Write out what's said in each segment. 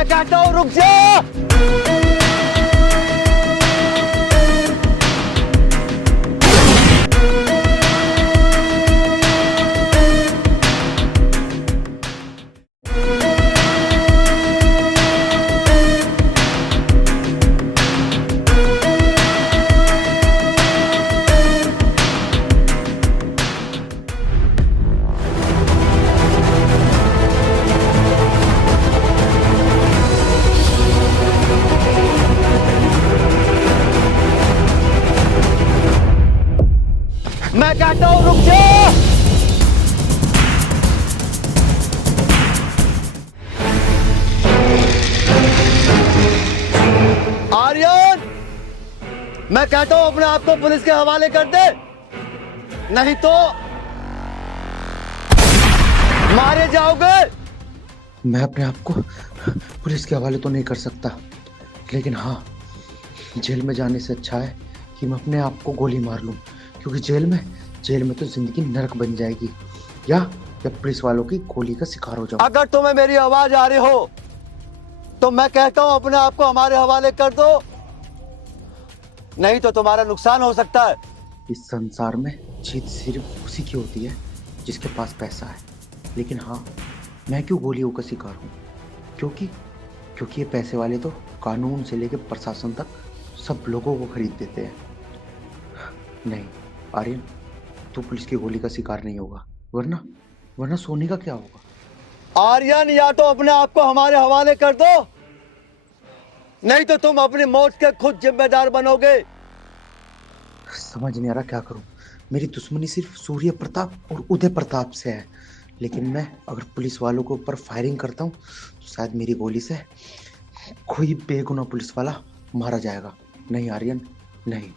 मैं कहता हूँ रुक जा। मैं कहता हूँ रुक जा। आर्यन, मैं कहता हूँ अपने आप को पुलिस के हवाले कर दे, नहीं तो मारे जाओगे। मैं अपने आप को पुलिस के हवाले तो नहीं कर सकता, लेकिन हाँ, जेल में जाने से अच्छा है कि मैं अपने आप को गोली मार लूं, क्योंकि जेल में तो जिंदगी नरक बन जाएगी, या पुलिस वालों की गोली का शिकार हो जाऊं। अगर तुम्हें मेरी आवाज आ रही हो तो मैं कहता हूं अपने आप को हमारे हवाले कर दो, नहीं तो तुम्हारा नुकसान हो सकता है। इस संसार में जीत सिर्फ उसी की होती है जिसके पास पैसा है, लेकिन हाँ, मैं क्यों गोलियों का शिकार हूँ? क्योंकि ये पैसे वाले तो कानून से लेकर प्रशासन तक सब लोगों को खरीद देते हैं। नहीं आर्यन, तू पुलिस की गोली का शिकार नहीं होगा, वरना सोनी का क्या होगा? आर्यन, या तो अपने आप को हमारे हवाले कर दो, नहीं तो तुम अपनी मौत के खुद जिम्मेदार बनोगे। समझ नहीं आ रहा क्या करूं। मेरी दुश्मनी सिर्फ सूर्य प्रताप और उदय प्रताप से है, लेकिन मैं अगर पुलिस वालों के ऊपर फायरिंग करता हूं तो शायद मेरी गोली से कोई बेगुनाह पुलिस वाला मारा जाएगा। नहीं आर्यन, नहीं।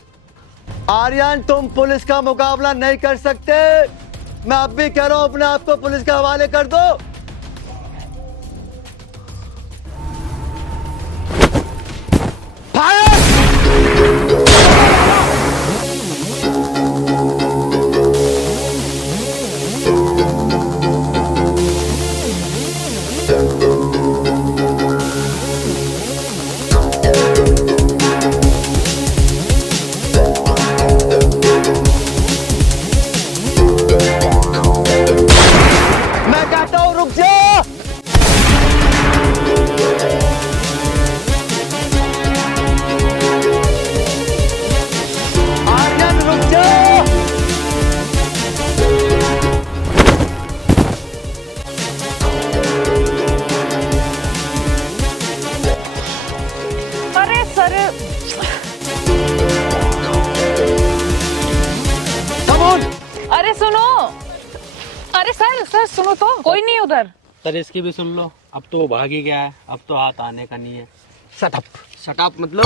आर्यन, तुम पुलिस का मुकाबला नहीं कर सकते। मैं अब भी कह रहा हूं अपने आप को पुलिस के हवाले कर दो। मैं कहता हूं रुक जा। आर्यन, रुक जा। अरे सर, अरे सुनो, अरे सर सुनो तो, कोई नहीं उधर। सर इसकी भी सुन लो, अब तो वो भाग ही गया है, अब तो हाथ आने का नहीं है। शट अप मतलब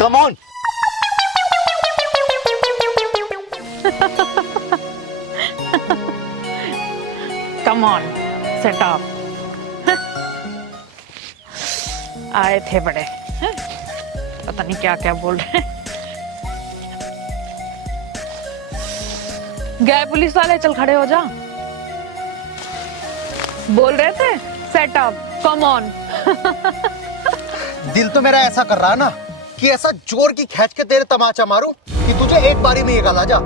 come on. Come on, set up. आए थे बड़े, पता नहीं क्या क्या बोल रहे हैं। गए पुलिस वाले, चल खड़े हो जा। बोल रहे थे सेट अप, कम ऑन। दिल तो मेरा ऐसा कर रहा है ना कि ऐसा जोर की खींच के तेरे तमाचा मारूं कि तुझे एक बारी में ये गला जा।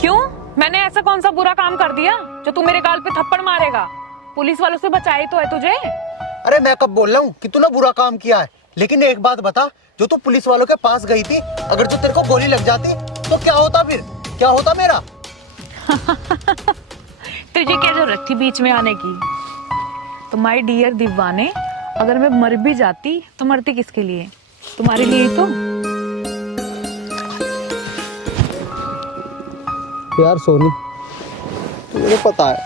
क्यों? मैंने ऐसा कौन सा बुरा काम कर दिया जो तू मेरे गाल पे थप्पड़ मारेगा? पुलिस वालों से बचाई तो है तुझे। अरे मैं कब बोल रहा हूँ कि तूने बुरा काम किया है, लेकिन एक बात बता, जो तू पुलिस वालों के पास गई थी, अगर जो तेरे को गोली लग जाती तो क्या होता? फिर क्या होता मेरा? तुझे क्या जरूरत थी बीच में आने की? तो माय डियर दीवाने, अगर मैं मर भी जाती तो मरती किसके लिए? तुम्हारे लिए ही तो। यार सोनी, तुझे पता है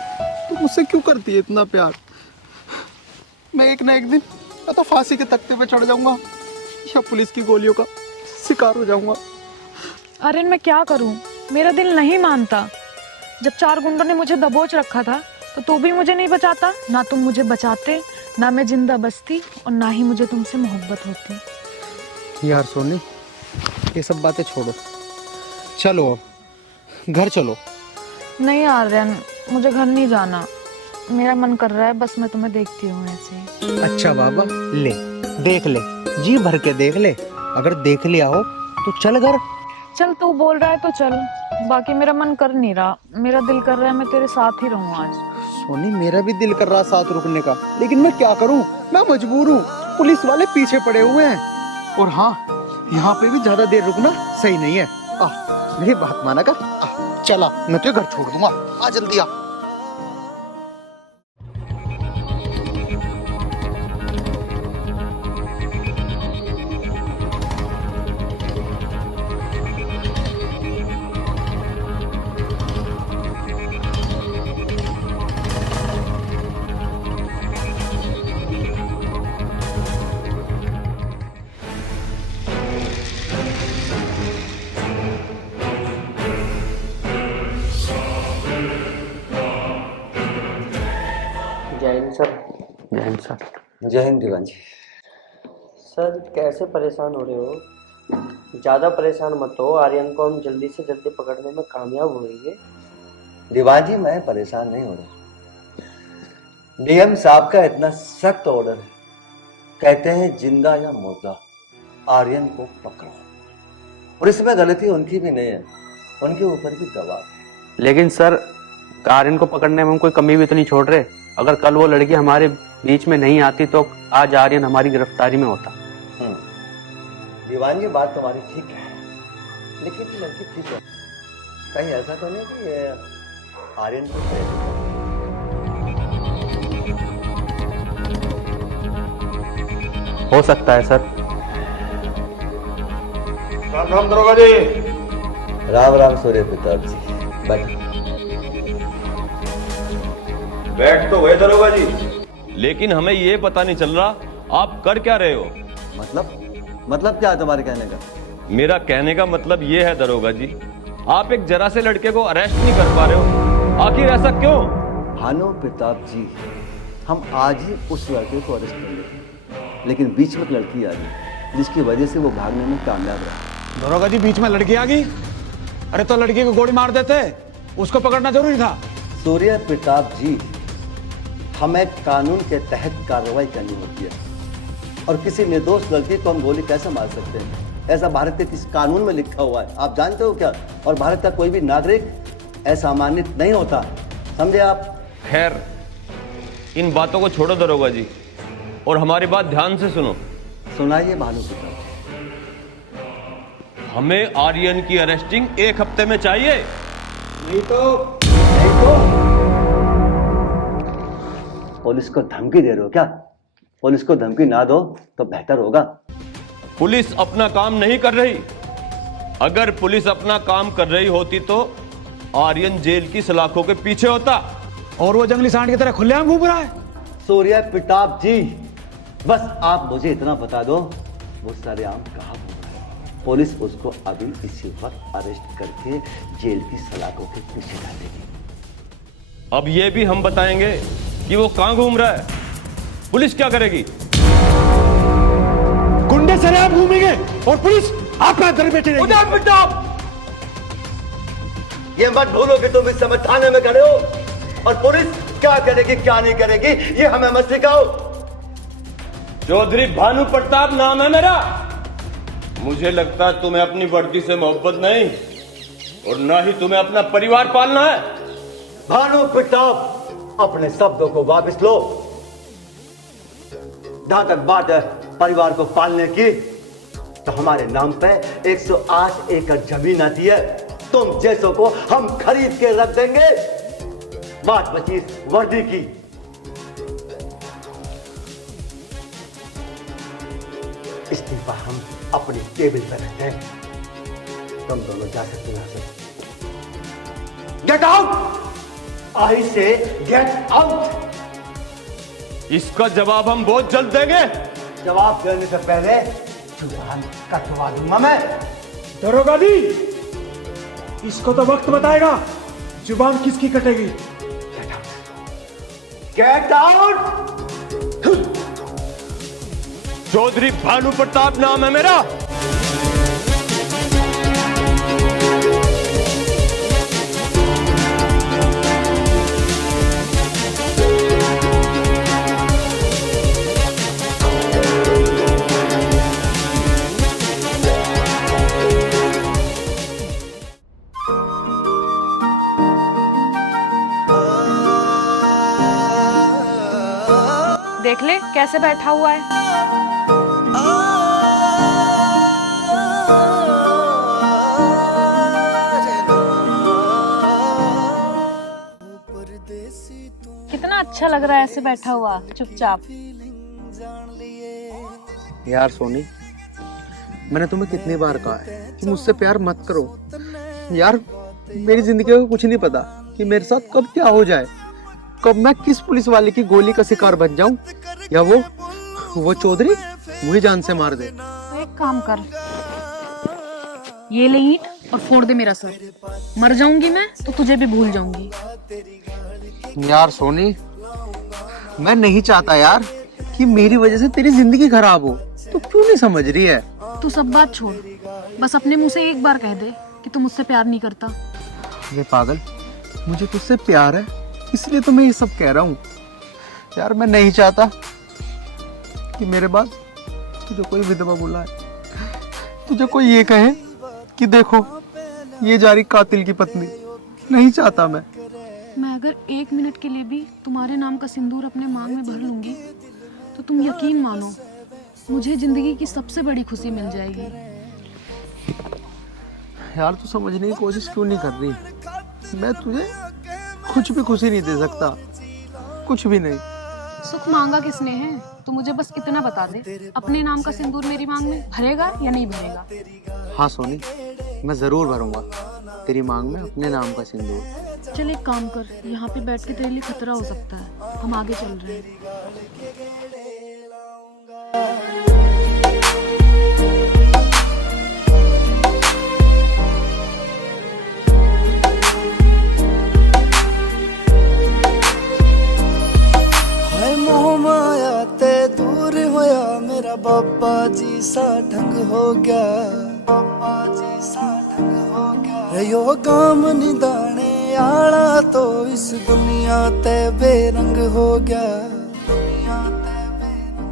तू मुझसे क्यों करती है इतना प्यार? मैं एक ना एक दिन मैं तो फांसी के तख्ते पे चढ़ जाऊंगा या पुलिस की गोलियों का शिकार हो जाऊंगा। अरे मैं क्या करूं, मेरा दिल नहीं मानता। जब 4 गुंडों ने मुझे दबोच रखा था तो तू भी मुझे नहीं बचाता, ना तुम मुझे बचाते, ना मैं जिंदा बचती और ना ही मुझे तुमसे मोहब्बत होती। यार सोनी, ये सब बातें छोड़ो, चलो अब घर चलो। नहीं आर्यन, मुझे घर नहीं जाना। मेरा मन कर रहा है, बस मैं तुम्हें देखती हूँ ऐसे ही। अच्छा बाबा, ले देख ले, जी भर के देख ले। अगर देख लिया हो तो चल घर। चल तू बोल रहा है तो चल, बाकी मेरा मन कर नहीं रहा। मेरा दिल कर रहा है मैं तेरे साथ ही रहूं आज। सोनी, मेरा भी दिल कर रहा साथ रुकने का, लेकिन मैं क्या करूं, मैं मजबूर हूं। पुलिस वाले पीछे पड़े हुए हैं। और हाँ, यहाँ पे भी ज्यादा देर रुकना सही नहीं है। मेरी बात माना कर, चला, मैं तुझे घर छोड़ दूंगा। आ जल्दी आ। जय हिंद सर। जय हिंद सर। जय हिंद दीवान जी। सर कैसे परेशान हो रहे हो? ज़्यादा परेशान मत हो, आर्यन को हम जल्दी से जल्दी पकड़ने में कामयाब होंगे। दीवान जी, मैं परेशान नहीं हो रहा। डीएम साहब का इतना सख्त ऑर्डर है, कहते हैं जिंदा या मुर्दा आर्यन को पकड़ो, और इसमें गलती उनकी भी नहीं है, उनके ऊपर भी दबाव है। लेकिन सर, आर्यन को पकड़ने में हम कोई कमी भी तो नहीं छोड़ रहे। अगर कल वो लड़की हमारे बीच में नहीं आती तो आज आर्यन हमारी गिरफ्तारी में होता। दीवान जी, बात तुम्हारी ठीक है, लेकिन ये लड़की ठीक है, कहीं ऐसा तो नहीं कि ये आर्यन को हो सकता है सर। राम दरोगा जी। राम राम सूर्य प्रताप जी, बैठ तो गए दरोगा जी, लेकिन हमें ये पता नहीं चल रहा आप कर क्या रहे हो। मतलब क्या है तुम्हारे कहने का? मेरा कहने का मतलब ये है दरोगा जी, आप एक जरा से लड़के को अरेस्ट नहीं कर पा रहे हो, आखिर ऐसा क्यों? भानु प्रताप जी, हम आज ही उस लड़के को अरेस्ट कर लेते, लेकिन बीच में एक लड़की आ गई जिसकी वजह से वो भागने में कामयाब रहा। दरोगा जी, बीच में लड़की आ गई? अरे तो लड़की को गोली मार देते, उसको पकड़ना जरूरी था। सूर्य प्रताप जी, हमें कानून के तहत कार्रवाई करनी होती है, और किसी निर्दोष लड़की को हम गोली कैसे मार सकते हैं? ऐसा भारत के किस कानून में लिखा हुआ है, आप जानते हो क्या? और भारत का कोई भी नागरिक असामान्यित नहीं होता, समझे आप? खैर, इन बातों को छोड़ो दरोगा जी, और हमारी बात ध्यान से सुनो। सुनाइए भानु प्रताप। हमें आर्यन की अरेस्टिंग 1 हफ्ते में चाहिए। नहीं तो पुलिस को धमकी दे रहे हो क्या? पुलिस को धमकी ना दो तो बेहतर होगा। पुलिस अपना काम नहीं कर रही। अगर पुलिस अपना काम कर रही होती तो आर्यन जेल की सलाखों के पीछे होता। और वो जंगली सांड की तरह खुलेआम घूम रहा है। सूर्य प्रताप जी, बस आप मुझे इतना बता दो, वो सरेआम कहाँ घूम रहा है? पुलिस उसको अभी इसी वक्त अरेस्ट करके जेल की सलाखों के पीछे डालेगी। अब ये भी हम बताएंगे कि वो कहां घूम रहा है। पुलिस क्या करेगी? गुंडे सरेआम घूमेंगे और पुलिस आपका दर बैठे रहेगी। ये मत भूलो कि तुम इस समय थाने में खड़े हो, और पुलिस क्या करेगी क्या नहीं करेगी ये हमें मत सिखाओ। चौधरी भानु प्रताप नाम है मेरा। मुझे लगता है तुम्हें अपनी वर्दी से मोहब्बत नहीं, और ना ही तुम्हें अपना परिवार पालना है। भानु प्रताप, अपने शब्दों को वापस लो। जहां तक बात है परिवार को पालने की, तो हमारे नाम पे 108 एकड़ जमीन आती है, तुम जैसों को हम खरीद के रख देंगे। बात बची वर्दी की। इस्तीफा हम अपनी टेबल पर रखते हैं, तुम दोनों जा सकते हो यहां से। Get out! आई से गेट आउट! इसका जवाब हम बहुत जल्द देंगे। जवाब देने से पहले जुबान कटवा दूंगा मैं। दरोगा जी, इसको तो वक्त बताएगा जुबान किसकी कटेगी। Get out! चौधरी भानु प्रताप नाम है मेरा। देख ले कैसे बैठा हुआ है। कितना अच्छा लग रहा है ऐसे बैठा हुआ चुपचाप। यार सोनी, मैंने तुम्हें कितनी बार कहा है कि मुझसे प्यार मत करो। यार मेरी जिंदगी का कुछ नहीं पता कि मेरे साथ कब क्या हो जाए, कब मैं किस पुलिस वाले की गोली का शिकार बन जाऊं या वो चौधरी मुझे जान से मार दे। तो एक काम कर, ये ले ईंट और फोड़ दे मेरा सर। मर जाऊंगी मैं तो तुझे भी भूल जाऊंगी। यार सोनी, मैं नहीं चाहता यार कि मेरी वजह से तेरी जिंदगी खराब हो। तू क्यों नहीं समझ रही है? तू सब बात छोड़, बस अपने मुंह से एक बार कह दे कि तू मुझसे प्यार नहीं करता। ये पागल, मुझे तुझसे प्यार है इसलिए तो मैं ये सब कह रहा हूँ। यार मैं नहीं चाहता कि मेरे बाद तुझे कोई विधवा बुलाए, तुझे कोई ये कहे कि देखो ये जा रही कातिल की पत्नी। नहीं चाहता मैं अगर 1 मिनट के लिए भी तुम्हारे नाम का सिंदूर अपने मांग में भर लूंगी तो तुम यकीन मानो मुझे जिंदगी की सबसे बड़ी खुशी मिल जाएगी। यार तू समझने की कोशिश क्यों नहीं कर रही? मैं तुझे कुछ भी खुशी नहीं दे सकता, कुछ भी नहीं। सुख मांगा किसने है? तू मुझे बस इतना बता दे, अपने नाम का सिंदूर मेरी मांग में भरेगा या नहीं भरेगा? हाँ सोनी, मैं जरूर भरूंगा तेरी मांग में अपने नाम का सिंदूर। चल एक काम कर, यहाँ पे बैठ के तेरे लिए खतरा हो सकता है, हम आगे चल रहे हैं। मेरा बाबा जी सा ढंग हो गया, बाबा जी सा ढंग हो गया। यो काम निदाने आला तो इस दुनिया ते बेरंग हो गया, दुनिया ते बेरंग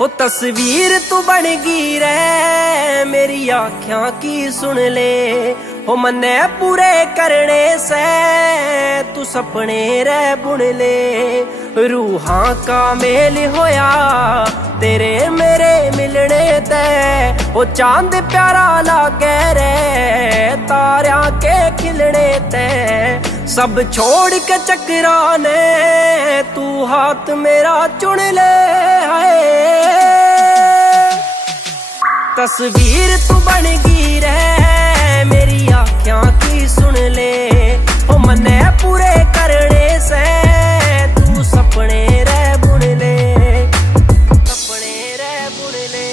हो। तस्वीर तू बन गई रे मेरी आँखियां की सुन ले, हो मन्ने पूरे करने से तू सपने रे बुन ले। रूहां का मेल होया तेरे मेरे मिलने ते, ओ चांद प्यारा लागे रे तारियां के खिलने ते। सब छोड़ के चकराने तू हाथ मेरा चुन ले। तस्वीर तू बन गई रे मेरी आँखियां की सुन ले, ओ मन्ने पूरे करने से तू सपने रे बुन ले, सपने रे बुन ले।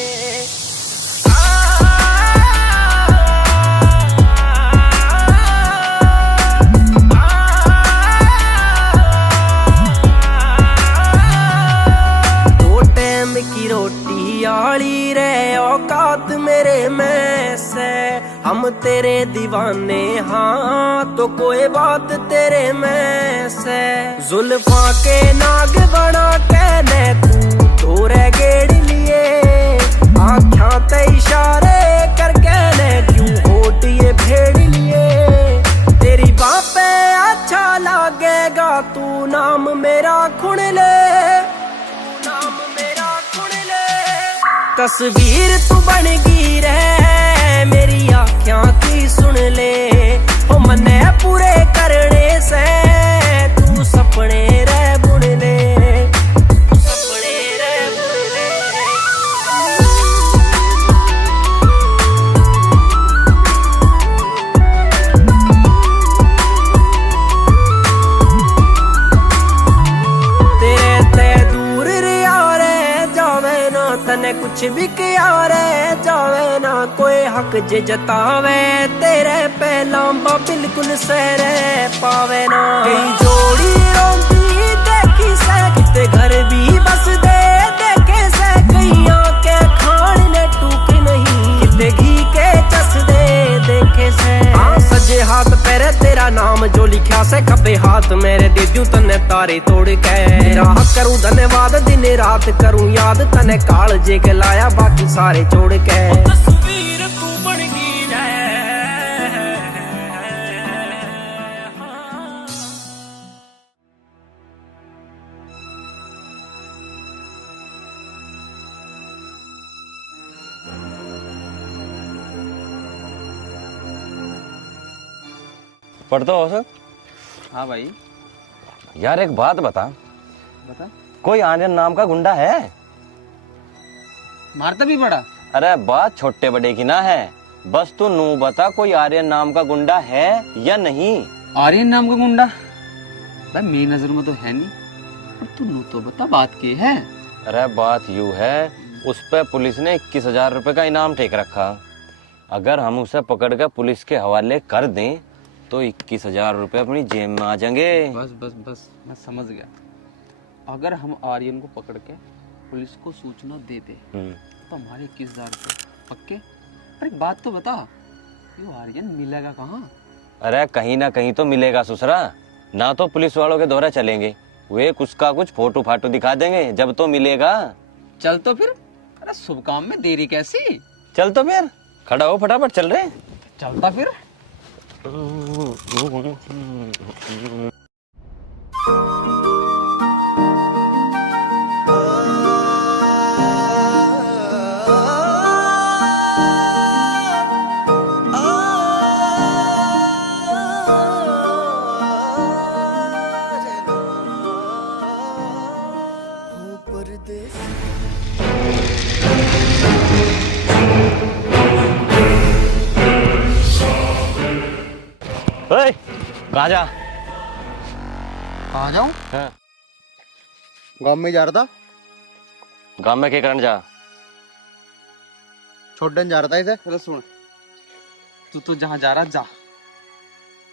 दो टाइम की रोटी आली रे औकात मेरे में से, हम तेरे दीवाने हाँ तो कोई बात तेरे में से। जुल्फा के नाग बना कहने तू तोरे गेड़ लिए, आँखों ते इशारे कर कहने क्यों होट ये भेड़ लिए। तेरी बापे अच्छा लगेगा तू नाम मेरा खुन ले, नाम मेरा खुन ले। तस्वीर तू बन गई रे मेरी आँखों की सुन ले, ओ मन्ने पूरे करने से तू सपने रे बुन ले, सपने रे बुन ले। तेरे ते दूर रिया रे जावे ना तने कुछ भी किया रे जावे ना कोई हक जे जतावे, तेरे पहलांबा बिल्कुल सहरे पावे ना। कई जोड़ी रोंदी देखी से किते घर भी बस दे देखे से, कईयां के खान ने टूक नहीं किते घी के चस दे देखे से। हाँ सजे हाथ पैरे तेरा नाम जो लिखा से खबे हाथ मेरे दे दूं तने तारे तोड़ के राह करूं धन्यवाद दिन रात करूं याद तने काल जे के लाया बाकी सारे छोड़ के तस्वीर तू बन गई है। पढ़ते हो सर? हाँ भाई। यार एक बात बता, बता। कोई आर्यन नाम का गुंडा है? मारता भी बड़ा। अरे बात छोटे बड़े की ना है, बस तू नू बता कोई आर्यन नाम का गुंडा है या नहीं? आर्यन नाम का गुंडा भाई मेरी नजर में तो है नहीं, पर तू नू तो बता बात की है। अरे बात यूं है, उस पे पुलिस ने 21,000 रुपए का इनाम टेक रखा। अगर हम उसे पकड़ कर पुलिस के हवाले कर दें तो 21,000 रुपए अपनी जेब में आ जाएंगे। बस बस बस मैं समझ गया। अगर हम आर्यन को पकड़ के पुलिस को सूचना दे दे तो हमारे 21,000 रुपए पक्के। पर एक बात तो बता, ये आर्यन मिलेगा कहाँ? अरे कहीं ना कहीं तो मिलेगा ससुरा, ना तो पुलिस वालों के दौरे चलेंगे, वे कुछ का कुछ फोटो फाटो दिखा देंगे, जब तो मिलेगा। चल तो फिर, अरे शुभ काम में देरी कैसी? चल तो फिर खड़ा हो, फटाफट चल रहे। चलता फिर। ओए, कहाँ जा? कहाँ जाऊँ? हाँ। गाँव में जा रहा था। गाँव में क्या करने जा? छोड़ने जा रहा था इसे। अरे सुन, तू तो जहाँ जा रहा जा,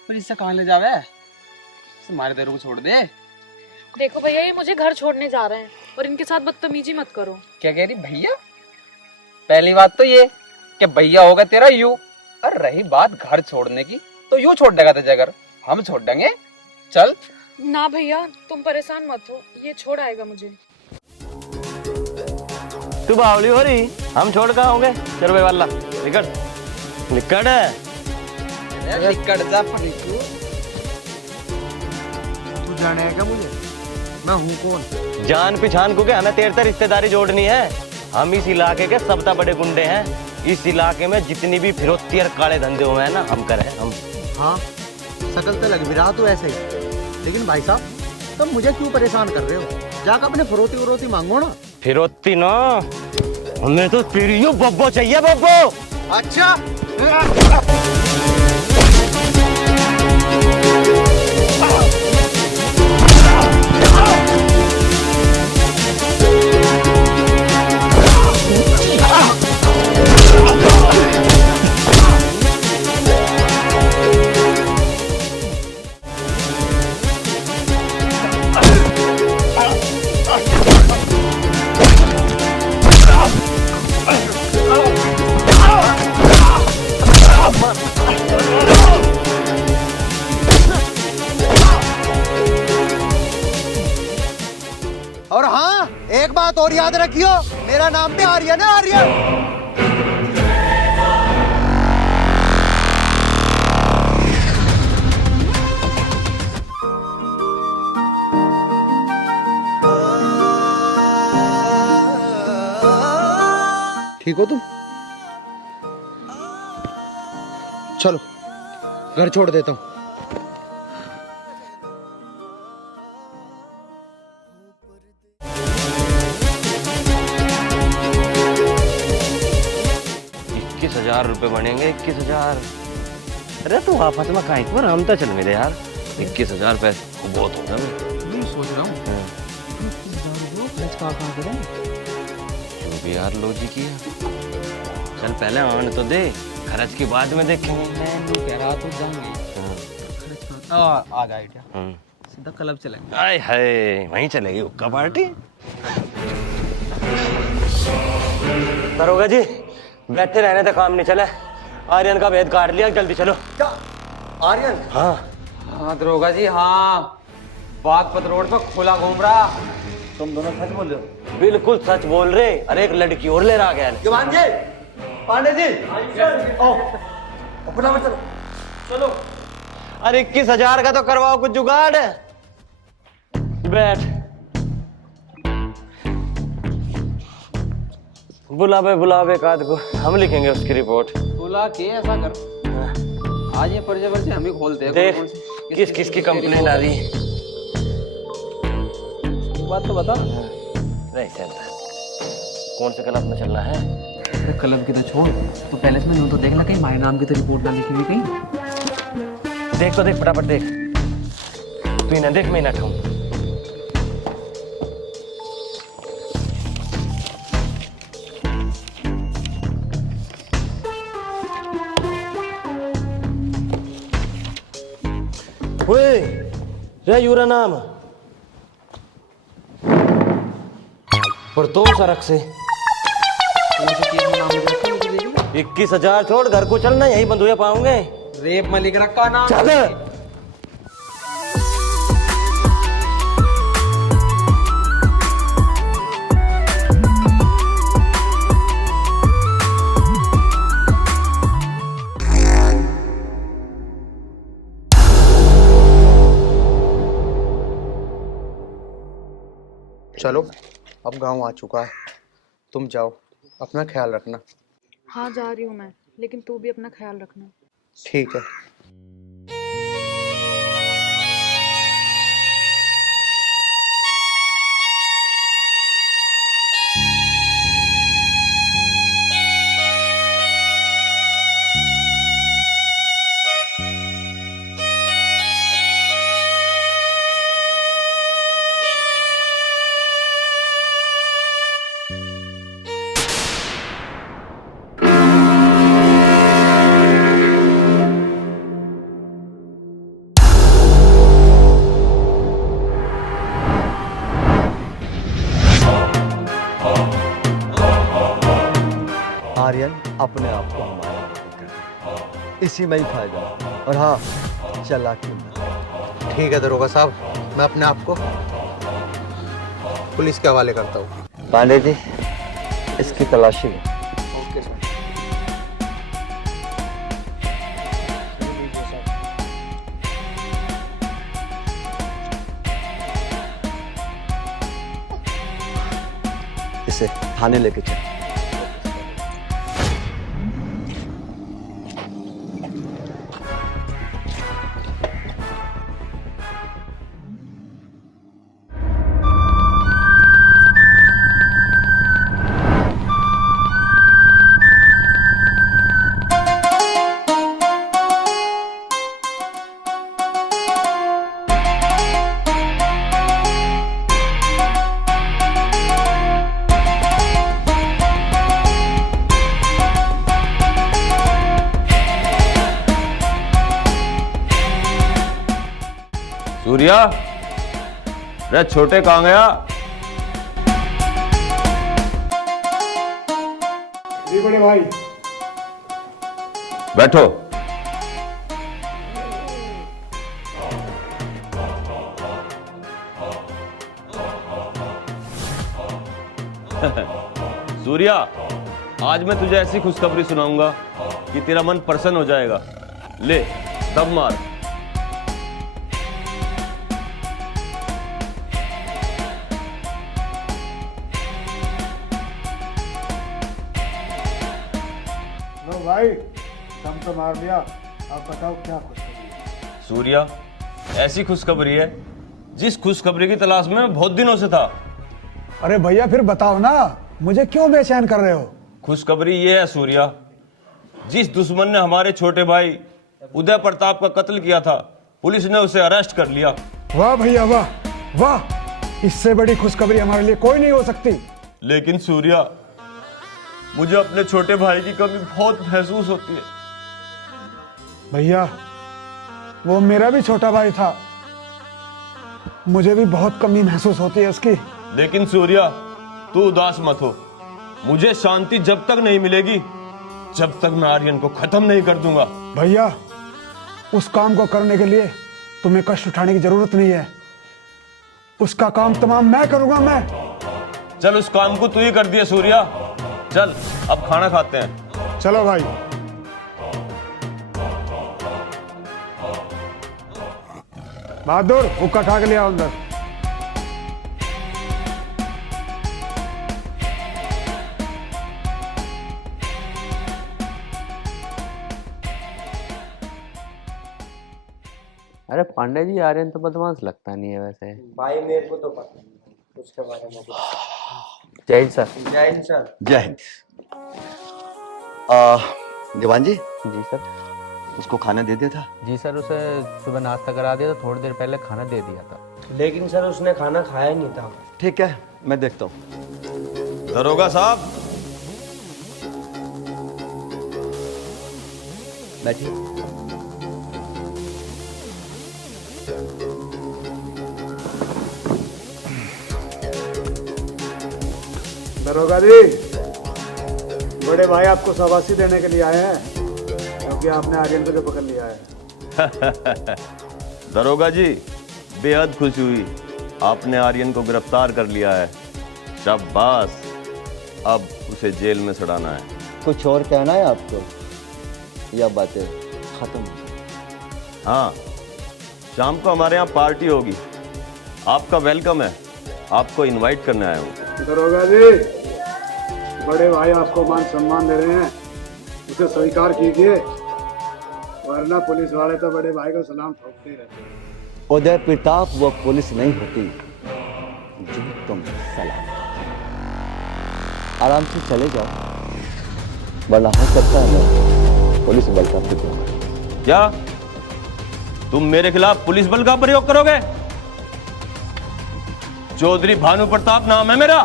पर इससे कहाँ ले जावे? हमारे देरों को छोड़ दे। देखो भैया, ये मुझे घर छोड़ने जा रहे हैं और इनके साथ बदतमीजी मत करो। क्या कह रही भैया? पहली बात तो ये कि भैया होगा तेरा यू, और रही बात घर छोड़ने की तो यू छोड़ देगा तुझे घर, हम छोड़ देंगे। चल ना भैया, तुम परेशान मत हो, ये छोड़ आएगा मुझे। तू बावली हो रही, हम छोड़ कहाँ होंगे? चल भाई वाला निकट निकट निकट जा फनीकू। तू जाने है क्या मुझे? मैं हूँ कौन? जान पहचान को क्या, हमें तेरे से रिश्तेदारी जोड़नी है। हम इस इलाके के सबसे बड़े गुंडे हैं। इस इलाके में जितनी भी फिरौती और काले धंधे हुए हैं ना, हम करे हम। हाँ, शकल तो लग भी रहा तू ऐसे ही, लेकिन भाई साहब तुम मुझे क्यों परेशान कर रहे हो? जाकर अपने फरोती वरोती मांगो ना। फिरौती ना, हमें तो तेरी यो बब्बो चाहिए, बब्बो। अच्छा और हाँ, एक बात और याद रखियो, मेरा नाम भी आर्यन है, आर्यन। ठीक हो तुम? चलो घर छोड़ देता हूँ। ₹21,000 बनेंगे। 21,000। अरे तू आपस में काहे पर हम तो चल मेरे यार। 21,000 पैसे बहुत हो गए। मैं सोच रहा हूँ जो भी यार लॉजिक ही है। चल पहले आने तो दे, खर्च की बाद में देखेंगे। मैं कह रहा तो जाऊंगी। आ गया आइडिया, सीधा क्लब चलेंगे। आय हाय, वहीं चलेगी हुक्का पार्टी। दरोगा जी, बैठे रहने तो काम नहीं चले। आर्यन का भेद काट लिया, जल्दी चलो। क्या? आर्यन? हाँ, हाँ दरोगा जी, हाँ बागपत रोड पर खुला घूम रहा। तुम दोनों सच बोल रहे हो? बिल्कुल सच बोल रहे। अरे एक लड़की और ले रहा गया है। जवान जी, पांडे जी, आओ अपना मत चलो। चलो। अरे 21,000 का तो करवाओ कुछ जुगाड़। बैठ। बुलावे काद को, हम लिखेंगे उसकी रिपोर्ट। बुला के ऐसा कर, आज ये पर्चे वर्चे हम ही खोलते हैं। देख किस किस की कंप्लेंट आ रही है। बात तो बता। नहीं चलता। कौन से क्लब में चलना है? अरे क्लब की तो छोड़, तो पहले से मैं तो देख ला कहीं हमारे नाम की तो रिपोर्ट ना लिखी हुई कहीं। देख तो देख, फटाफट देख। तू इन्हें देख, मैं ना खाऊं। ओए, रे यूरा नाम पर तो सरक से 21,000 छोड़, घर को चलना, यही बंधुए पाऊंगे। रेप में लिख रखा नाम। चल। चलो, अब गांव आ चुका है, तुम जाओ, अपना ख्याल रखना। हाँ जा रही हूँ मैं, लेकिन तू भी अपना ख्याल रखना। ठीक है। आर्यन अपने आप को हमारा कर, इसी में ही फायदा है। और हाँ, चालाकी में। ठीक है दरोगा साहब, मैं अपने आप को पुलिस के हवाले करता हूँ। पांडे जी, इसकी तलाशी में। Okay sir. इसे थाने लेके चल। सूर्या, रे छोटे कहाँ गया? जी बड़े भाई। बैठो। सूर्या, आज मैं तुझे ऐसी खुशखबरी सुनाऊंगा कि तेरा मन प्रसन्न हो जाएगा। ले, दम मार। लो भाई, दम तो मार लिया, आप बताओ क्या खुशखबरी है? सूर्या, ऐसी खुशखबरी है जिस खुशखबरी की तलाश में मैं बहुत दिनों से था। अरे भैया फिर बताओ ना, मुझे क्यों बेचैन कर रहे हो? खुशखबरी ये है सूर्या, जिस दुश्मन ने हमारे छोटे भाई उदय प्रताप का कत्ल किया था, पुलिस ने उसे अरेस्ट कर लिया। वाह भैया वाह वाह, इससे बड़ी खुशखबरी हमारे लिए कोई नहीं हो सकती। लेकिन सूर्या, मुझे अपने छोटे भाई की कमी बहुत महसूस होती है। भैया, वो मेरा भी छोटा भाई था, मुझे भी बहुत कमी महसूस होती है उसकी। लेकिन सूर्या, तू उदास मत हो। मुझे शांति जब तक नहीं मिलेगी, जब तक मैं आर्यन को खत्म नहीं कर दूंगा। भैया, उस काम को करने के लिए तुम्हें कष्ट उठाने की जरूरत नहीं है। उसका काम तमाम मैं करूंगा। मैं चल उस काम को तू ही कर दिया सूर्या। चल अब खाना खाते हैं। चलो भाई। बहादुर हुक्का खा के ले आओ अंदर। अरे पांडे जी आर्यन तो बदमाश लगता नहीं है वैसे। भाई मेरे को तो पता नहीं उसके बारे में। जय हिंद सर। जय हिंद सर। जय हिंद। दीवान जी, जी सर। उसको खाना दे दिया था? जी सर, उसे सुबह नाश्ता करा दिया था, थोड़ी देर पहले खाना दे दिया था। लेकिन सर उसने खाना खाया नहीं था। ठीक है, मैं देखता हूँ। दरोगा साहब बैठिए। दरोगा जी, बड़े भाई आपको शाबाशी देने के लिए आए हैं क्योंकि आपने आर्यन को जो पकड़ लिया है। दरोगा जी, बेहद खुशी हुई, आपने आर्यन को गिरफ्तार कर लिया है। शाबाश, अब उसे जेल में सड़ाना है। कुछ और कहना है आपको या बातें खत्म? हाँ, शाम को हमारे यहाँ पार्टी होगी, आपका वेलकम है, आपको इनवाइट करने आया हूँ। दरोगा जी, बड़े भाई आपको मान सम्मान दे रहे हैं, उसे स्वीकार कीजिए, वरना पुलिस वाले तो बड़े भाई को सलाम ठोकते रहते हैं। उदय प्रताप वो पुलिस नहीं होती जो तुम सलाम। आराम से चले जाओ, वरना हो सकता है मैं पुलिस बल का प्रयोग। क्या तुम मेरे खिलाफ पुलिस बल का प्रयोग करोगे? चौधरी भानु प्रताप नाम है मेरा।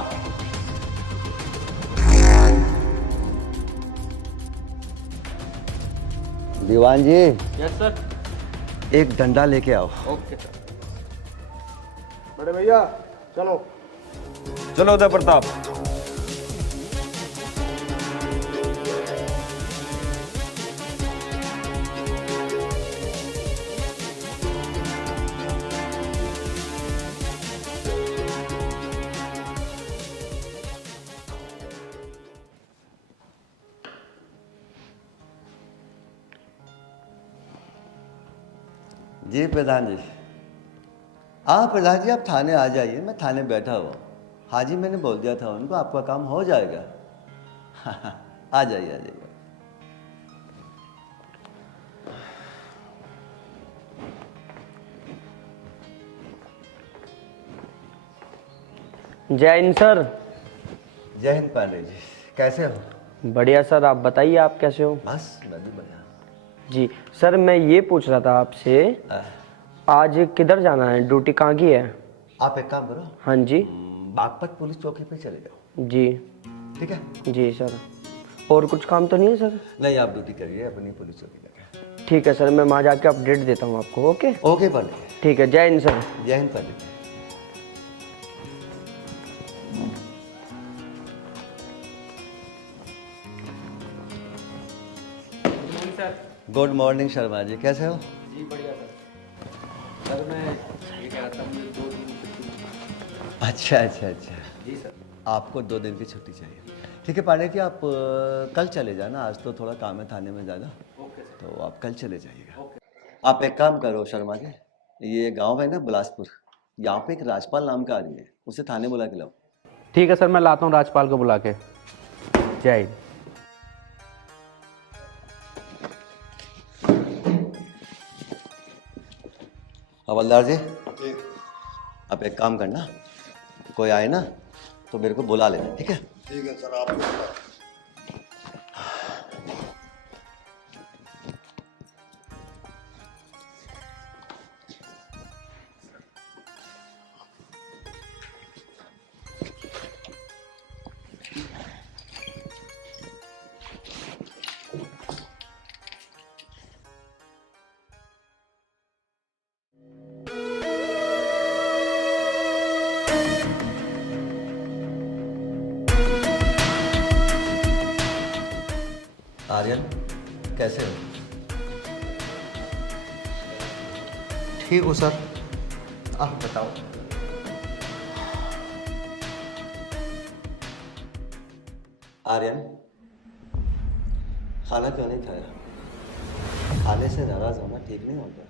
दीवान जी। Yes sir. एक डंडा लेके आओ। Okay sir. बड़े भैया चलो। चलो उदय प्रताप। जी प्रधान जी। हाँ प्रधान जी, आप थाने आ जाइए, मैं थाने बैठा हुआ। हाँ जी, मैंने बोल दिया था उनको, आपका काम हो जाएगा। आ जाइए, आ जाइए। जय हिंद सर। जय हिंद पांडे जी, कैसे हो? बढ़िया सर, आप बताइए आप कैसे हो? बस मैं भी बढ़िया। जी सर, मैं ये पूछ रहा था आपसे, आज किधर जाना है? ड्यूटी कहाँ की है? आप एक काम करो। हाँ जी। बागपत पुलिस चौकी पे चले जाओ। जी ठीक है। जी सर। और कुछ काम तो नहीं है सर? नहीं, आप ड्यूटी करिए अपनी पुलिस चौकी पे। ठीक है सर, मैं वहाँ जाके अपडेट देता हूँ आपको। Okay okay Pandey. ठीक है, जय हिंद सर। जय हिंद पांडे। गुड मॉर्निंग शर्मा जी, कैसे हो? जी बढ़िया सर। सर मैं ये कह रहा था, मुझे 2 दिन की छुट्टी। अच्छा अच्छा अच्छा। जी सर। आपको 2 दिन की छुट्टी चाहिए। ठीक है पांडे जी, आप कल चले जाना, आज तो थोड़ा काम है थाने में ज़्यादा। Okay sir. तो आप कल चले जाइएगा। आप एक काम करो शर्मा जी, ये गांव है ना बिलासपुर, यहाँ पे एक राजपाल नाम का आदमी है, उसे थाने बुला के लाओ। ठीक है सर, मैं लाता हूँ राजपाल को बुला के। जय हिंद। हवलदार जी, आप एक काम करना, कोई आए ना तो मेरे को बुला लेना। ठीक है? ठीक है सर, आप आर्यन कैसे हो? ठीक हूँ सर, आप बताओ। आर्यन, खाना क्यों नहीं खाया? खाने से नाराज होना ठीक नहीं होता।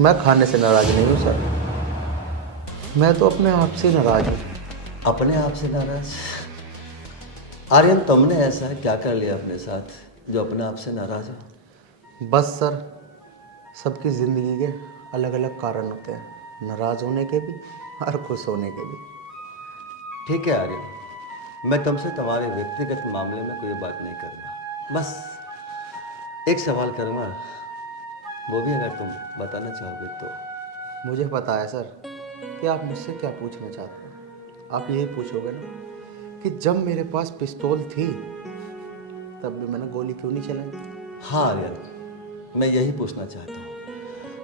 मैं खाने से नाराज नहीं हूँ सर, मैं तो अपने आप से नाराज हूँ। अपने आप से नाराज? आर्यन, तुमने ऐसा क्या कर लिया अपने साथ जो अपने आप से नाराज हो? बस सर, सबकी ज़िंदगी के अलग अलग कारण होते हैं, नाराज होने के भी और खुश होने के भी। ठीक है आर्यन, मैं तुमसे तुम्हारे व्यक्तिगत मामले में कोई बात नहीं करूँगा। बस एक सवाल करूँगा, वो भी अगर तुम बताना चाहोगे तो। मुझे पता है सर कि आप मुझसे क्या पूछना चाहते हैं। आप यही पूछोगे ना कि जब मेरे पास पिस्तौल थी तब भी मैंने गोली क्यों नहीं चलाई? हाँ आर्यन, मैं यही पूछना चाहता हूँ।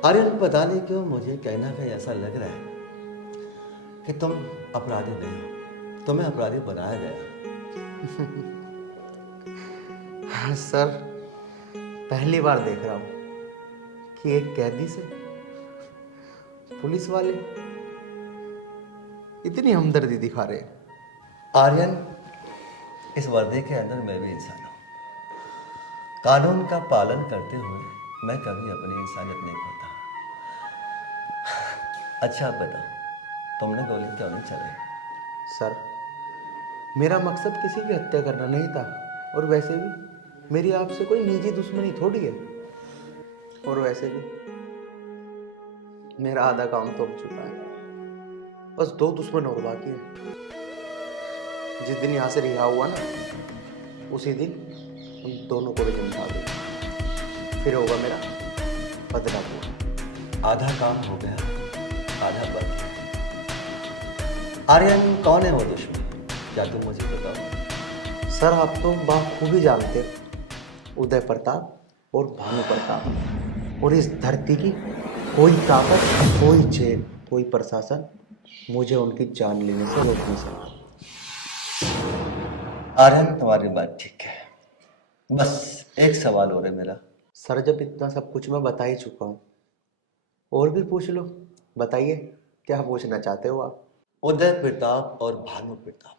आर्यन, पता नहीं क्यों मुझे कहीं ना कहीं ऐसा लग रहा है कि तुम अपराधी नहीं हो, तुम्हें अपराधी बनाया गया। सर, पहली बार देख रहा हूँ कि एक कैदी से पुलिस वाले इतनी हमदर्दी दिखा रहे हैं। आर्यन, इस वर्दी के अंदर मैं भी इंसान हूँ। कानून का पालन करते हुए मैं कभी अपनी इंसानियत नहीं खोता। अच्छा आप बताओ, तुमने गोली क्यों नहीं चलाई? सर, मेरा मकसद किसी की हत्या करना नहीं था, और वैसे भी मेरी आपसे कोई निजी दुश्मनी थोड़ी है। और वैसे भी मेरा आधा काम तो हो चुका है, बस 2 दुश्मन और बाकी है। जिस दिन यहाँ से रिहा हुआ ना, उसी दिन उन दोनों को भी निपटा दूंगा, फिर होगा मेरा बदला पूरा। आधा काम हो गया, आधा बाकी है। आर्यन, कौन है वो दुश्मन? क्या तुम मुझे बताओ? सर, आप तो बाखूबी जानते हो, उदय प्रताप और भानु प्रताप। और इस धरती की कोई ताकत, कोई जेल, कोई प्रशासन मुझे उनकी जान लेने से रोक नहीं सकता। आर्यन, तुम्हारी बात ठीक है, बस एक सवाल और है मेरा। सर, जब इतना सब कुछ मैं बता ही चुका हूँ, और भी पूछ लो। बताइए, क्या पूछना चाहते हो आप? उदय प्रताप और भानु प्रताप,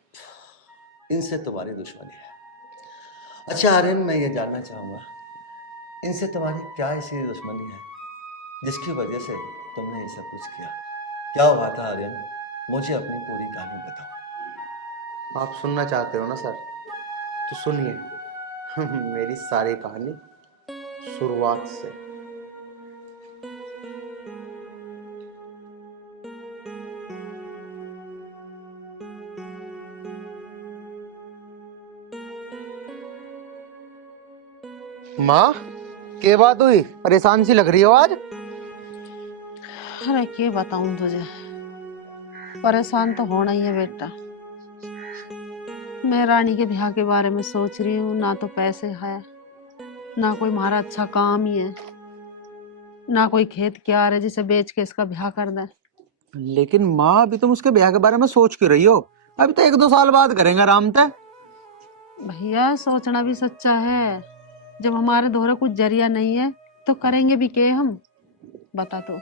इनसे तुम्हारी दुश्मनी है। अच्छा आर्यन, मैं ये जानना चाहूँगा, इनसे तुम्हारी क्या ऐसी दुश्मनी है जिसकी वजह से तुमने ये सब कुछ किया? क्या हुआ था आर्यन? मुझे अपनी पूरी कहानी बताओ। आप सुनना चाहते हो ना सर, तो सुनिए मेरी सारी कहानी शुरुआत से। माँ, क्या बात हुई? परेशान सी लग रही हो आज। अरे क्या बताऊं तुझे, परेशान तो होना ही है बेटा। मैं रानी के ब्याह के बारे में सोच रही हूँ, ना तो पैसे है, ना कोई हमारा अच्छा काम ही है, ना कोई खेत क्यार है जिसे बेच के इसका ब्याह कर दें। लेकिन माँ, अभी तुम उसके ब्याह के बारे में सोच क्यों रही हो? अभी तो 1-2 साल बाद करेंगे आराम से। भैया, सोचना भी सच्चा है। जब हमारे दोहरे कुछ जरिया नहीं है तो करेंगे भी क्या हम? बता तो।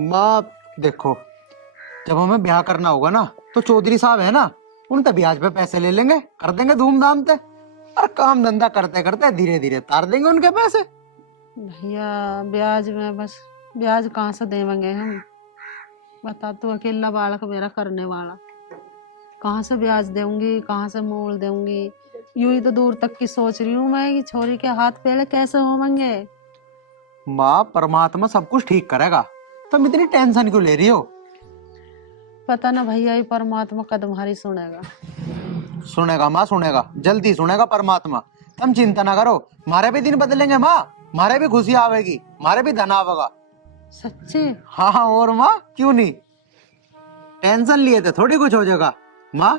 माँ देखो, जब हमें ब्याह करना होगा ना, तो चौधरी साहब है ना, उनका ब्याज पे पैसे ले लेंगे, कर देंगे धूमधाम से, और काम धंधा करते करते धीरे धीरे तार देंगे उनके पैसे। भैया, ब्याज में बस ब्याज कहाँ से देवेंगे हम? बता तो, अकेला बालक मेरा करने वाला, कहाँ से ब्याज दूंगी, कहाँ से मोल दूंगी? यूं ही तो दूर तक की सोच रही हूँ मैं कि छोरी के हाथ पहले कैसे होंगे। माँ, परमात्मा सब कुछ ठीक करेगा, तुम इतनी टेंशन क्यों ले रही हो? पता ना भैया, ये परमात्मा कदम हमारी सुनेगा। सुनेगा माँ, सुनेगा, जल्दी सुनेगा परमात्मा। तुम चिंता ना करो, हमारे भी दिन बदलेंगे माँ, हमारे भी खुशी आवेगी, हमारे भी धन आवेगा। सच्चे? हाँ, और माँ क्यों नहीं? टेंशन लिए थे थोड़ी कुछ हो जाएगा माँ।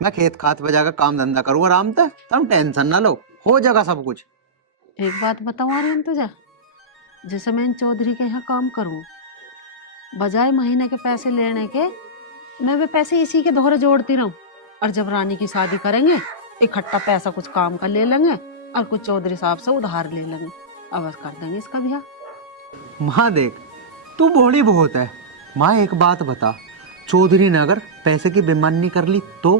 मैं खेत खात पे जाकर काम धंधा करूँ आराम से, तुम टेंशन ना लो, हो जाएगा सब कुछ। एक बात बताऊँ आर्यन तुझे, जैसे मैं इन चौधरी के यहाँ काम करूँ, बजाय महीने के पैसे लेने के, मैं वे पैसे इसी के दोहरे जोड़ती रहूं, और जब रानी की शादी करेंगे इकट्ठा पैसा कुछ काम का ले लेंगे और कुछ चौधरी साहब से उधार ले लेंगे। अब कर देंगे इसका ब्याह। माँ देख, तू भोली बहुत है। माँ एक बात बता, चौधरी ने अगर पैसे की बेईमानी कर ली तो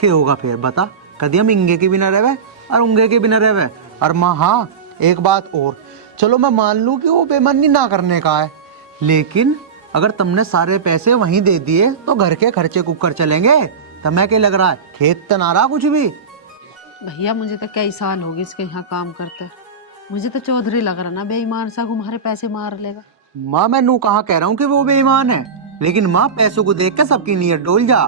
क्या होगा फिर बता? कभी हम इंगे के बिना रहे और उंगे के बिना रहे। और माँ हाँ, एक बात और, चलो मैं मान लूं कि वो बेईमानी ना करने का है, लेकिन अगर तुमने सारे पैसे वहीं दे दिए तो घर के खर्चे कुकर चलेंगे। तुम्हें क्या लग रहा है, खेत तो ना रहा कुछ भी? भैया मुझे तो कई साल हो गए इसके यहाँ काम करते, मुझे तो चौधरी लग रहा ना बेईमान सा तुम्हारे पैसे मार लेगा। माँ मैं नू कहाँ कह रहा हूँ कि वो बेईमान है, लेकिन माँ पैसों को देख के सबकी नीयत डोल जा।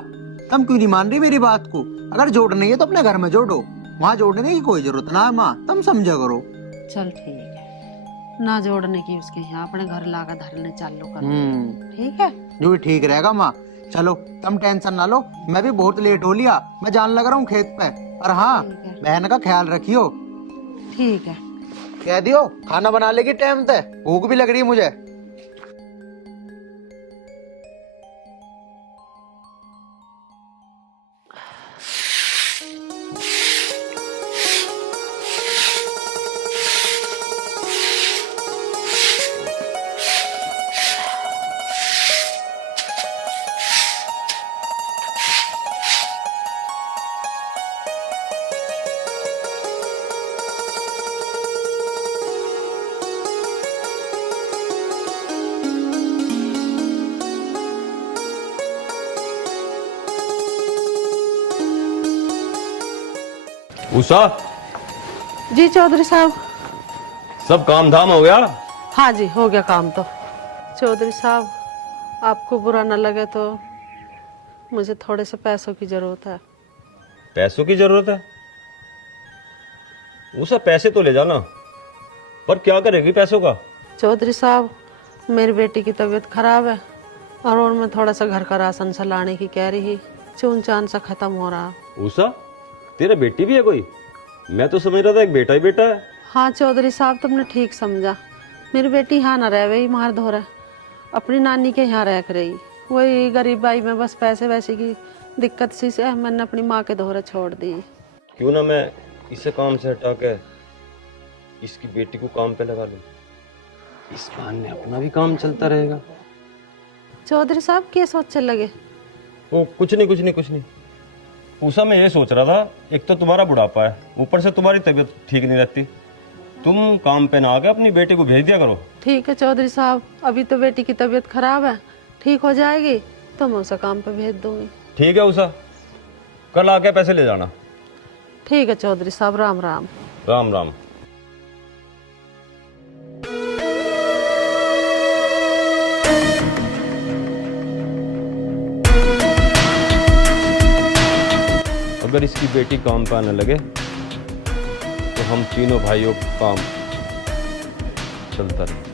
तुम क्यों नहीं मान रही मेरी बात को? अगर जोड़नी है तो अपने घर में जोड़ो, वहाँ जोड़ने की कोई जरूरत ना है माँ, तुम समझा करो। चल ठीक है, ना जोड़ने की उसके यहाँ अपने घर लाकर धरने चालू कर, ठीक है? जो भी ठीक रहेगा माँ। चलो तुम टेंशन ना लो, मैं भी बहुत लेट हो लिया, मैं जान लग रहा हूँ खेत पे। और हाँ, बहन का ख्याल रखियो। ठीक है, कह दियो खाना बना लेगी टाइम पे, भूख भी लग रही है मुझे। उषा, जी चौधरी साहब। सब काम धाम हो गया? हाँ जी, हो गया काम तो। चौधरी साहब, आपको बुरा न लगे तो मुझे थोड़े से पैसों की जरूरत है। पैसों की जरूरत है? उषा पैसे तो ले जाना, पर क्या करेगी पैसों का? चौधरी साहब, मेरी बेटी की तबीयत खराब है और मैं थोड़ा सा घर का राशन सा लाने की कह रही, चून चान सा खत्म हो रहा। उषा, तेरा बेटी भी है कोई? मैं तो समझ रहा था एक बेटा ही बेटा है। हाँ चौधरी साहब, तुमने ठीक समझा। मेरी बेटी यहाँ न रह वही मार धो रहा, अपनी नानी के यहाँ रह रही। वही गरीबाई में बस पैसे वैसे की दिक्कत सी से मैंने अपनी माँ के दोहरे छोड़ दी। क्यों ना मैं इसे काम से हटा के इसकी बेटी को काम पे लगा लूं, इस बहाने अपना भी काम चलता रहेगा। चौधरी साहब क्या सोचने लगे? वो कुछ नहीं। उषा, मैं ये सोच रहा था, एक तो तुम्हारा बुढ़ापा है, ऊपर से तुम्हारी तबीयत ठीक नहीं रहती, तुम काम पे ना आके अपनी बेटी को भेज दिया करो। ठीक है चौधरी साहब, अभी तो बेटी की तबीयत खराब है, ठीक हो जाएगी तो मैं उसे काम पे भेज दूंगी। ठीक है उषा, कल आके पैसे ले जाना। ठीक है चौधरी साहब, राम राम। राम राम। अगर इसकी बेटी काम पे आने लगे तो हम तीनों भाइयों का काम चलता रहे।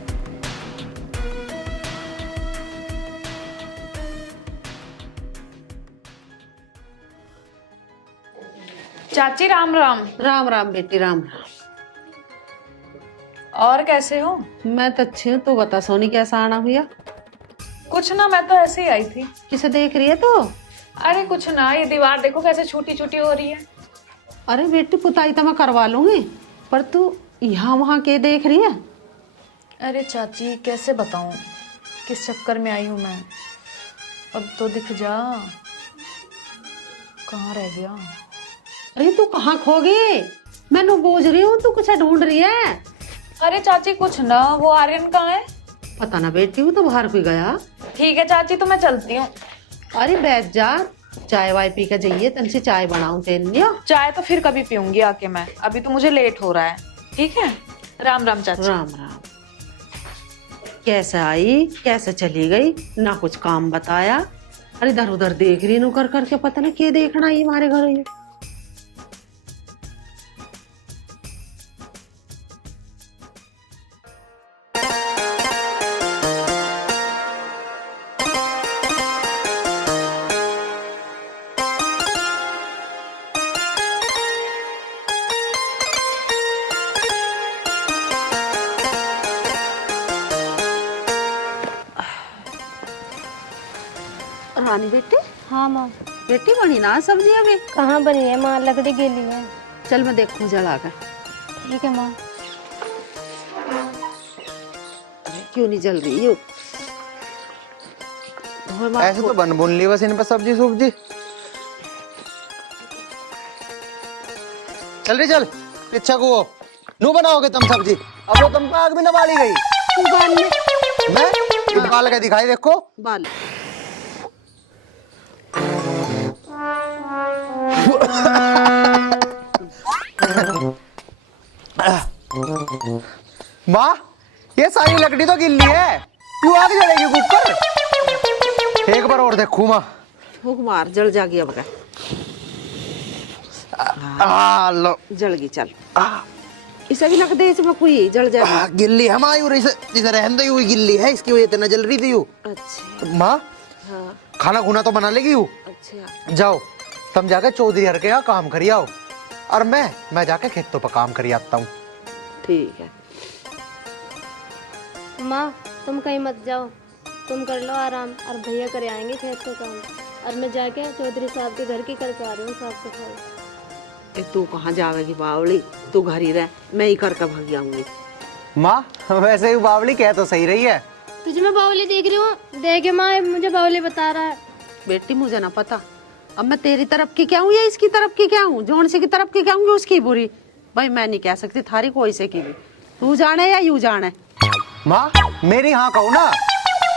चाची राम राम। राम राम बेटी, राम राम। और कैसे हो? मैं तो अच्छी हूँ, तू बता सोनी कैसा आना हुआ? कुछ ना, मैं तो ऐसे ही आई थी। किसे देख रही है तू? अरे कुछ ना, ये दीवार देखो कैसे छोटी छोटी हो रही है। अरे बेटी, पुताई तो मैं करवा लूंगी, पर तू यहाँ वहाँ के देख रही है? अरे चाची कैसे बताऊं किस चक्कर में आई हूँ मैं। अब तो दिख जा, कहाँ रह गया? अरे तू कहाँ खो गई? मैं नु बोझ रही हूँ, तू कुछ ढूंढ रही है? अरे चाची कुछ ना, वो आर्यन कहाँ है? पता ना बेटी, वो तो बाहर कोई गया। ठीक है चाची, तो मैं चलती हूँ। अरे बैठ जा, चाय वाय पी के जाइए, तन से चाय बनाऊं तेन। चाय तो फिर कभी पीऊंगी आके मैं, अभी तो मुझे लेट हो रहा है। ठीक है, राम राम चाची। राम राम। कैसे आई, कैसे चली गई, ना कुछ काम बताया। अरे इधर उधर देख रही नु कर करके, पता नहीं क्या देखना आई हमारे घर। ये रानी बेटी। हाँ माँ। बेटी बनी ना सब्जी अभी? कहाँ बनी है माँ, लकड़ी गली है। चल मैं देखूं जला कर। ठीक है माँ। क्यों नहीं जल रही हो? ऐसे तो बन बुन ली बस इन पर सब्जी सुब्जी। चल रही चल इच्छा को वो नू बनाओगे तुम सब्जी। अब वो तुम आग भी न बाली गई। तू बाल ले। मैं बाल के दिखाई देखो। बाल माँ ये सारी लकड़ी तो गिल्ली है, क्यों आग जलेगी कुकर? एक बार और देखू माँ। फूक मार, जल जागी अब का। लो जल गई, चल इसे भी लग दे, इसमें कोई जल जाएगी। गिल्ली है माँ, जिसे रहने हुई गिल्ली है, इसकी वजह से इतना जल रही थी यू। अच्छा माँ हाँ खाना खुना तो बना लेगी यू। अच्छा जाओ तुम जाके चौधरी हर के यहाँ काम करी आओ, और मैं जाके खेतों पर काम करी आता हूँ। ठीक है। माँ तुम कहीं मत जाओ, तुम कर लो आराम, और भैया करे आएंगे खेत का काम, और मैं जाके चौधरी साहब के घर की करके आ रही हूँ साफ सफाई। तू कहाँ जावेगी बावली, तू घर ही रह, मैं ही करके भाग आऊंगी। माँ वैसे ही बावली कह तो सही रही है। तुझे मैं बावली देख रही हूँ, देखे माँ मुझे बावली बता रहा है। बेटी मुझे ना पता, अब मैं तेरी तरफ की क्या हूँ या इसकी तरफ की क्या हूँ, जोन से की तरफ की क्या हूँ उसकी बुरी। भाई मैं नहीं कह सकती थारी कोई से की भी, तू जाने या यूं जाने। माँ मेरी हाँ कहू ना।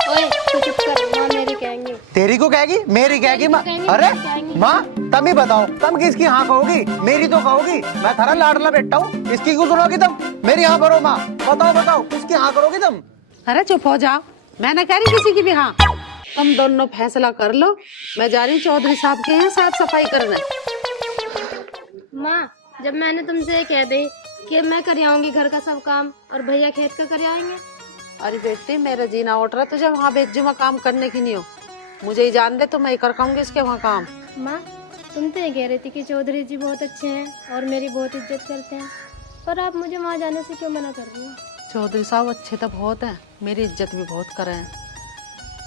ओए तू चुप कर, माँ मेरी कहेंगे। तेरी को कहेगी, मेरी कहेगी माँ। अरे माँ तुम ही बताओ, तुम किसकी हाँ कहोगी? मेरी तो कहोगी, मैं थारा लाडला बेटा हूँ, इसकी क्यों सुनोगी तुम? मेरी हाँ करो माँ, बताओ बताओ किसकी हाँ करोगी तुम? अरे चुप हो जाओ, मैं ना कह रही किसी की भी हाँ। तुम दोनों फैसला कर लो, मैं जा रही हूँ चौधरी साहब के यहाँ साफ सफाई करने। माँ जब मैंने तुमसे कह दी कि मैं कर आऊंगी घर का सब काम और भैया खेत का कर आएंगे। अरे बेटी मेरा जीना उठ रहा, तुझे वहाँ बेज्जू में काम करने की नहीं हो, मुझे ही जान दे तो मैं ही कर पाऊंगी इसके वहाँ काम। माँ तुम तो ये कह रही थी कि चौधरी जी बहुत अच्छे हैं और मेरी बहुत इज्जत करते हैं, पर आप मुझे वहाँ जाने से क्यों मना कर रही हो? चौधरी साहब अच्छे तो बहुत हैं, मेरी इज्जत भी बहुत करे हैं,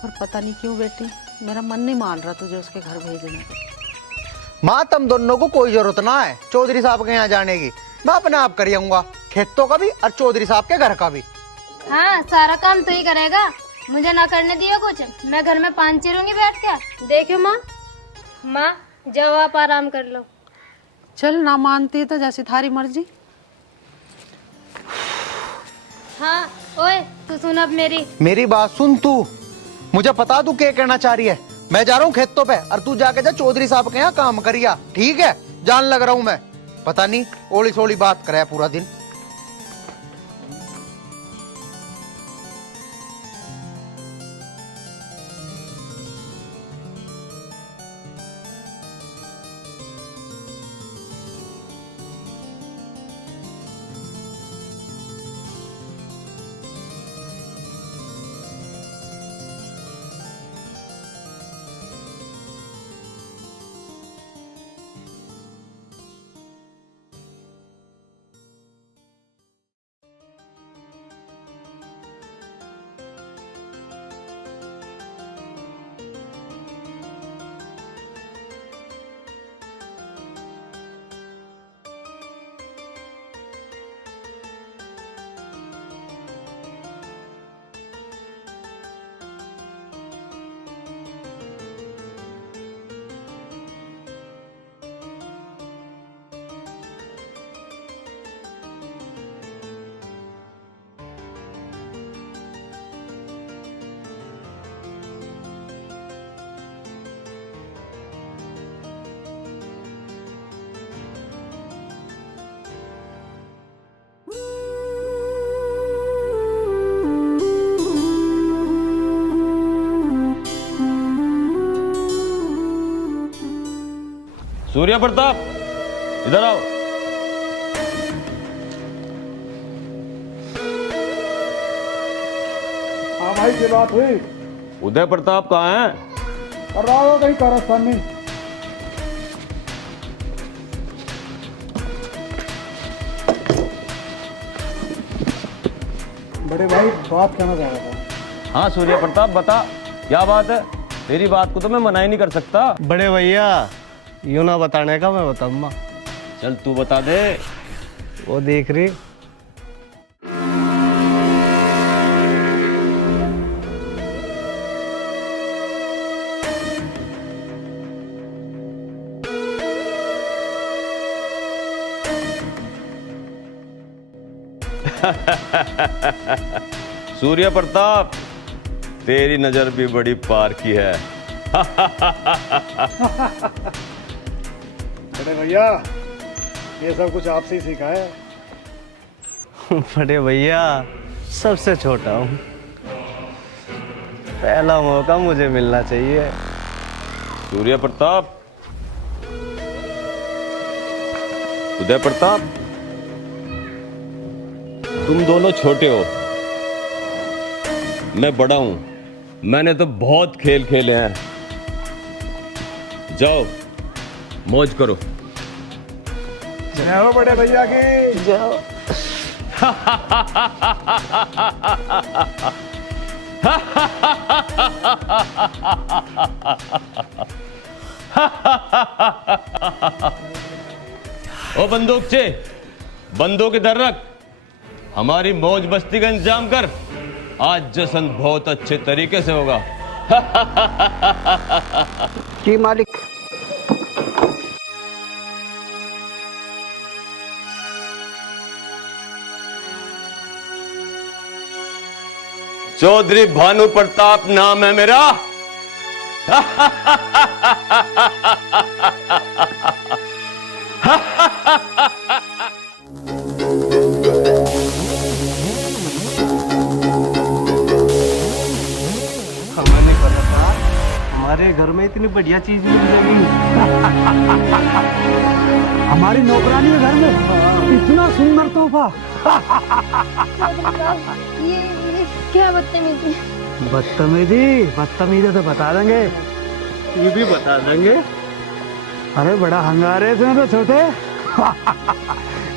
पर पता नहीं क्यों बेटी मेरा मन नहीं मान रहा तुझे उसके घर भेजने को। माँ तुम दोनों को कोई जरूरत ना है चौधरी साहब के यहाँ जाने की, मैं अपने आप कर आऊंगा, खेतों का भी और चौधरी साहब के घर का भी। हाँ सारा काम तो ही करेगा, मुझे ना करने दियो कुछ, मैं घर में पान चिरूंगी बैठ के। देखो माँ, माँ जाओ आप आराम कर लो। चल ना मानती है तो जैसी थारी मर्जी। हाँ ओए तू सुन अब मेरी बात सुन तू, मुझे पता तू क्या कहना चाह रही है। मैं जा रहा हूँ खेतों पे और तू जाके जा चौधरी साहब के यहाँ काम करिया, ठीक है? जान लग रहा हूँ मैं, पता नहीं ओली सोली बात करे पूरा दिन। सूर्य प्रताप इधर आओ। हाँ भाई की बात हुई? उदय प्रताप कहाँ है? कर रहा हो कहीं कारस्तान में। बड़े भाई बात कहना चाह रहा था। हाँ सूर्य प्रताप बता, क्या बात है? तेरी बात को तो मैं मना ही नहीं कर सकता। बड़े भैया यूं ना बताने का, मैं बताऊंगा। चल तू बता दे। वो देख रही सूर्य प्रताप, तेरी नजर भी बड़ी पार की है। बड़े भैया, ये सब कुछ आपसे ही सीखा है। बड़े भैया, सबसे छोटा हूँ, पहला मौका मुझे मिलना चाहिए। सूर्य प्रताप, उदय प्रताप, तुम दोनों छोटे हो, मैं बड़ा हूं। मैंने तो बहुत खेल खेले हैं। जाओ, मौज करो। जय हो बड़े भैया की। जाओ। ओ बंदूकचे, बंदूक इधर रख। हमारी मौज मस्ती का इंतजाम कर। आज जश्न बहुत अच्छे तरीके से होगा। जी मालिक। चौधरी भानु प्रताप नाम है मेरा। हमें नहीं पता था हमारे घर में इतनी बढ़िया चीज मिल जाएगी। हमारी नौकरानी के घर में इतना सुंदर तोहफा। ये क्या बदतमीजी। बदतमीजी तो बता देंगे, ये भी बता देंगे। अरे बड़ा हंगारे इसमें तो छोटे।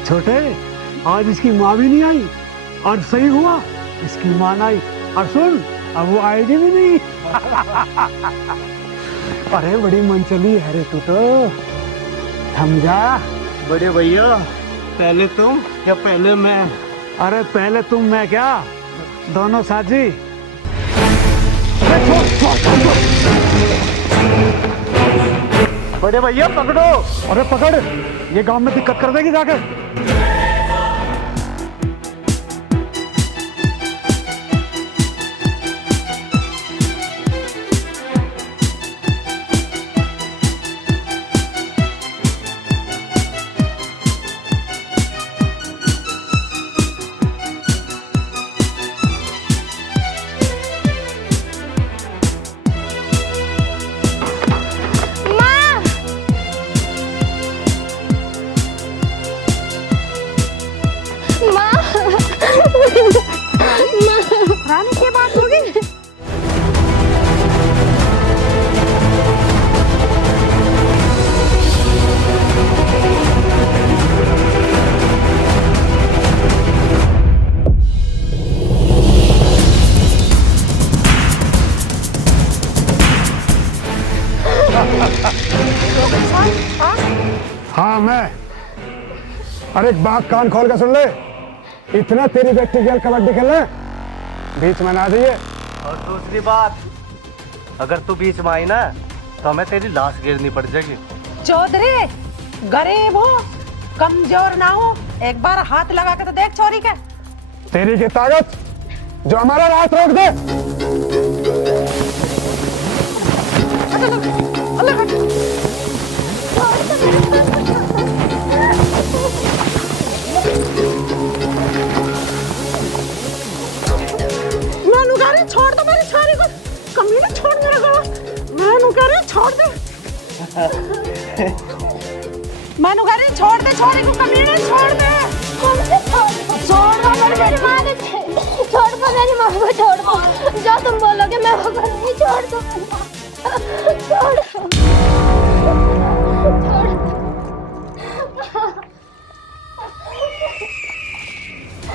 छोटे, आज इसकी माँ भी नहीं आई और सही हुआ इसकी माँ आई। और सुन, अब वो आएगी भी नहीं। अरे बड़ी मनचली है रे तू तो। समझा बड़े भैया, पहले तुम या पहले मैं? अरे पहले तुम, मैं क्या, दोनों साथी। बड़े भैया पकड़ो। अरे पकड़, ये गांव में दिक्कत कर देगी जाकर। रानी की बात होगी। हाँ मैं। अरे एक बात कान खोल के सुन ले। इतना तेरी बेटी खेल कबड्डी खेलने बीच में ना दिए। और दूसरी बात, अगर तू बीच में आई ना तो हमें तेरी लाश गिरनी पड़ जाएगी। चौधरी, गरीब हो, कमजोर ना हो, एक बार हाथ लगा के तो देख चोरी के। तेरी की ताकत जो हमारा रात रोक दे। छोड़ दो मेरी सारी को। कमीने छोड़ मेरा गला। मैं कह रही छोड़ दे। मैं कह रही छोड़ दे, छोरी को कमीने छोड़ दे। कौन से छोड़ दो मेरी माँ ने। छोड़ दो मेरी माँ को, छोड़ दो। जो तुम बोलोगे मैं वो करूँगी। छोड़ दो, छोड़ दो।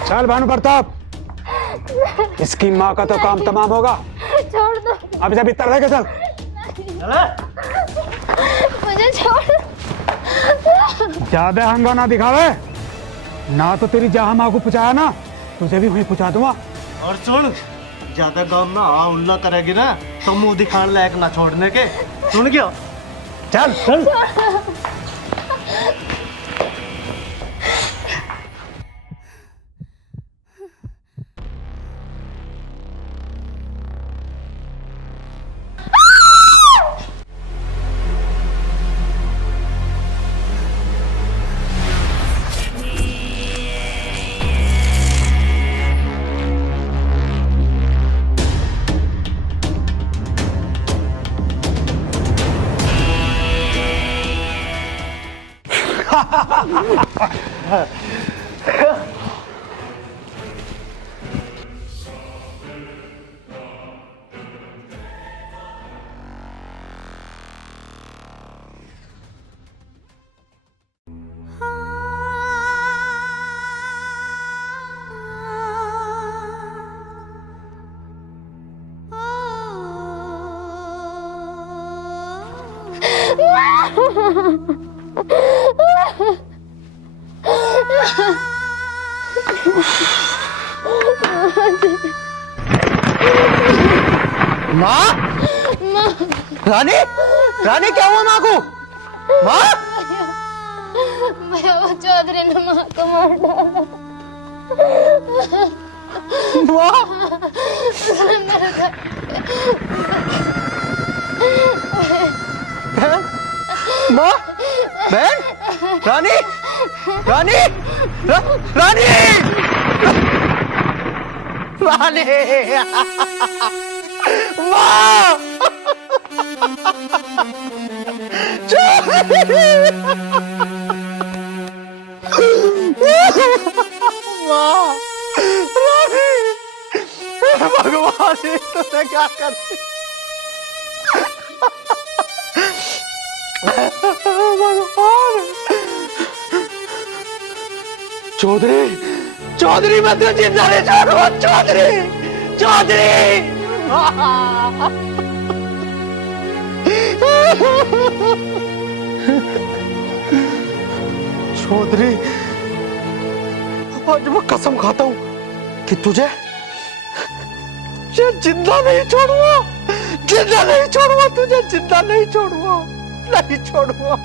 चल भानु प्रताप, इसकी माँ का तो काम तमाम होगा। छोड़ दो। अब जब इतना रहेगा चल। मुझे छोड़। ज्यादा हंगामा दिखावे ना तो तेरी जहाँ माँ को पुचाया ना, तुझे भी वहीं पुचा दूंगा। और सुन, ज्यादा काम ना उल्ला करेगी ना तो मुंह दिखाने लायक ना छोड़ने के। सुन गया? चल चल। माँ, रानी, रानी क्या हुआ माँ को? माँ, मैं वो चौधरी ने माँ को मार डाला। माँ, उसने मेरे घर माँ, बहन, रानी, रानी, रानी, रानी, माँ, माँ, रानी, भगवान तुमने क्या कर दिया? चौधरी, चौधरी मैं तुझे जिंदा नहीं छोड़ूंगा। चौधरी, चौधरी, चौधरी, आज मैं कसम खाता हूं कि तुझे जिंदा नहीं छोड़ूंगा, जिंदा नहीं छोड़ूंगा, तुझे जिंदा नहीं छोड़ूंगा, नहीं छोड़ूंगा।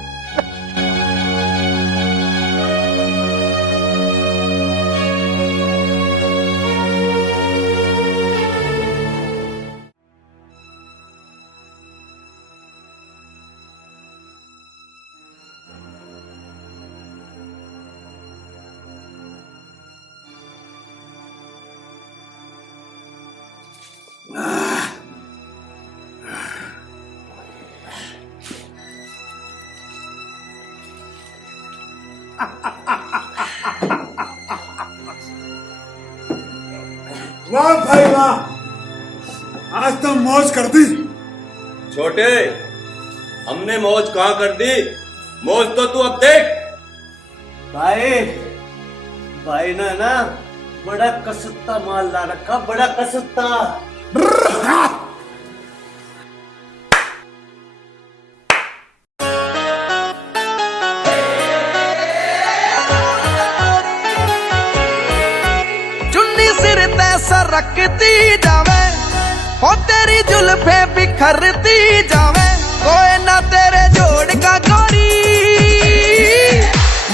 वाह भाई वाह, आज तो मौज कर दी। छोटे, हमने मौज कहाँ कर दी? मौज तो तू अब देख। भाई, भाई ने ना बड़ा कसुत्ता माल ला रखा, बड़ा कसुत्ता। सरकती जावे, हो तेरी जुल्फे बिखरती जावे, कोई ना तेरे जोड़ का गोरी,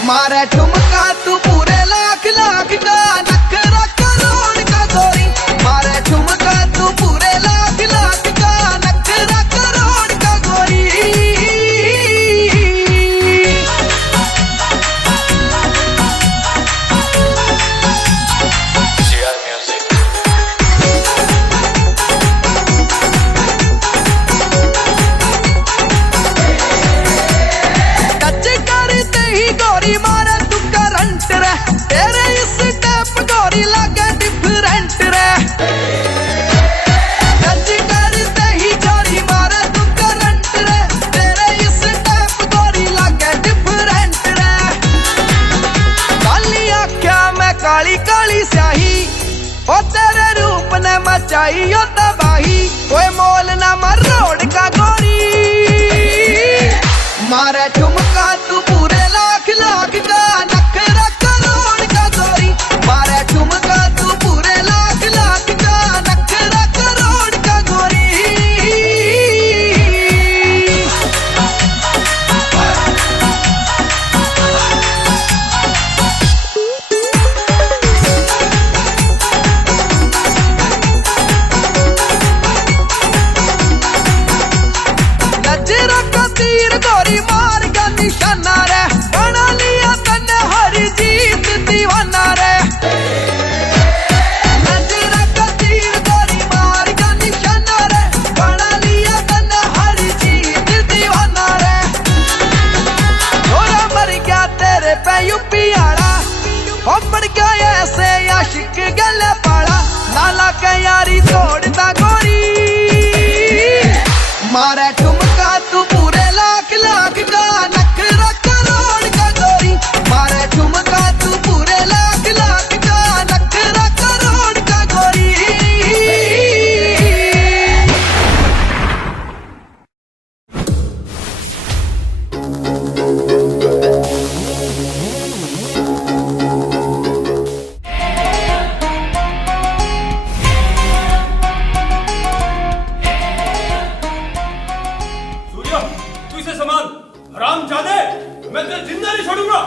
मारे ठुमका तू पूरे लाख लाख का, नखरा करोड़ का गोरी, मारे ठुमका तू पूरे लाख लाख का, नखरा करोड़ का गोरी। काली काली स्याही, ओ तेरे रूप ने मचाई ओ तबाही, कोई मोल ना मरोड़ का गोरी, मारे ठुमका तू पूरे लाख लाख का, नखरा करोड़ का गोरी, मारे ठुमका तू पूरे लाख लाख का, नखरा करोड़ का गोरी। तीर गोरी मार गया निशाना रे, बना लिया ऐसे आशिक गले पाड़ा लाला के यारी तोड़ता गोरी मारे ठुमका तू पूरे लाख लाख का नखरा करोड़ का गोरी मारे ठुमका तू पूरे लाख लाख का नखरा करोड़ का गोरी सूर्य तू इसे संभाल हरामजादे मैं तुझे जिंदा नहीं छोड़ूंगा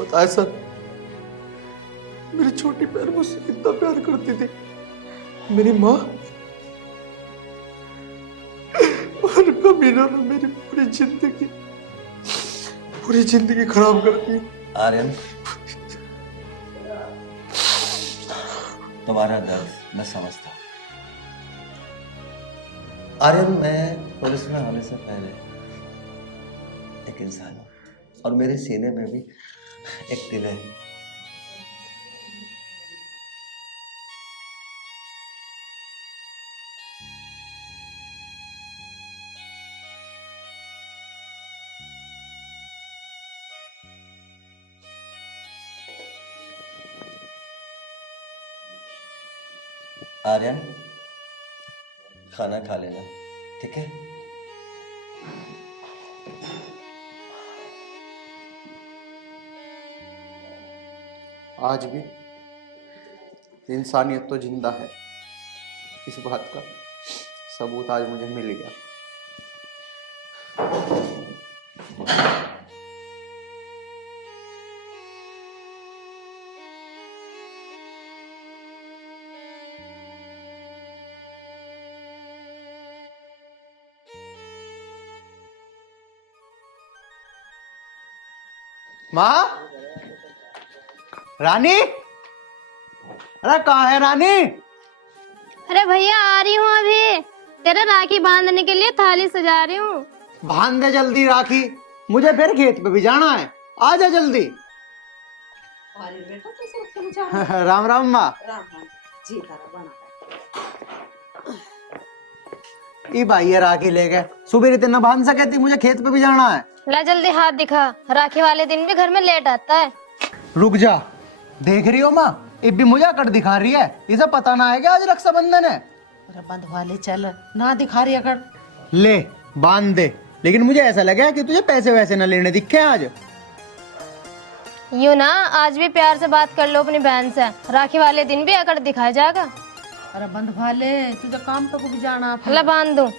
पता है सर, मेरी छोटी बहन मुझसे कितना प्यार करती थी। मेरी माँ और कमीनों ने मेरी पूरी जिंदगी खराब कर दी। आर्यन, तुम्हारा दर्द मैं समझता हूँ। आर्यन, मैं पुलिस में होने से पहले एक इंसान हूँ और मेरे सीने में भी एक दिल है। आर्यन, खाना खा लेना, ठीक है? आज भी इंसानियत तो जिंदा है, इस बात का सबूत आज मुझे मिल गया। माँ, रानी, अरे कहाँ है रानी? अरे भैया आ रही हूँ अभी, तेरा राखी बांधने के लिए थाली सजा रही हूँ। बांध दे जल्दी राखी, मुझे फिर खेत पे भी जाना है। आ जा जल्दी। राम राम माँ। ई भाई ये राखी ले गए, सुबह इतना बांध सके थी, मुझे खेत पे भी जाना है। ला जल्दी हाथ दिखा, राखी वाले दिन भी घर में लेट आता है। रुक जा, देख रही हो माँ, ये भी मुझे अकड़ दिखा रही है। इसे पता ना है कि आज रक्षाबंधन है। अरे बंधवा ले, चल ना दिखा रही अकड़। ले बांध दे, लेकिन मुझे ऐसा लगा कि तुझे पैसे वैसे न लेने दिखे आज। यूं ना आज भी प्यार से बात कर लो अपनी बहन से, राखी वाले दिन भी अकड़ दिखाया जाएगा। अरे बंधवा ले, तुझे काम पे को भी जाना। ला बांध दूं।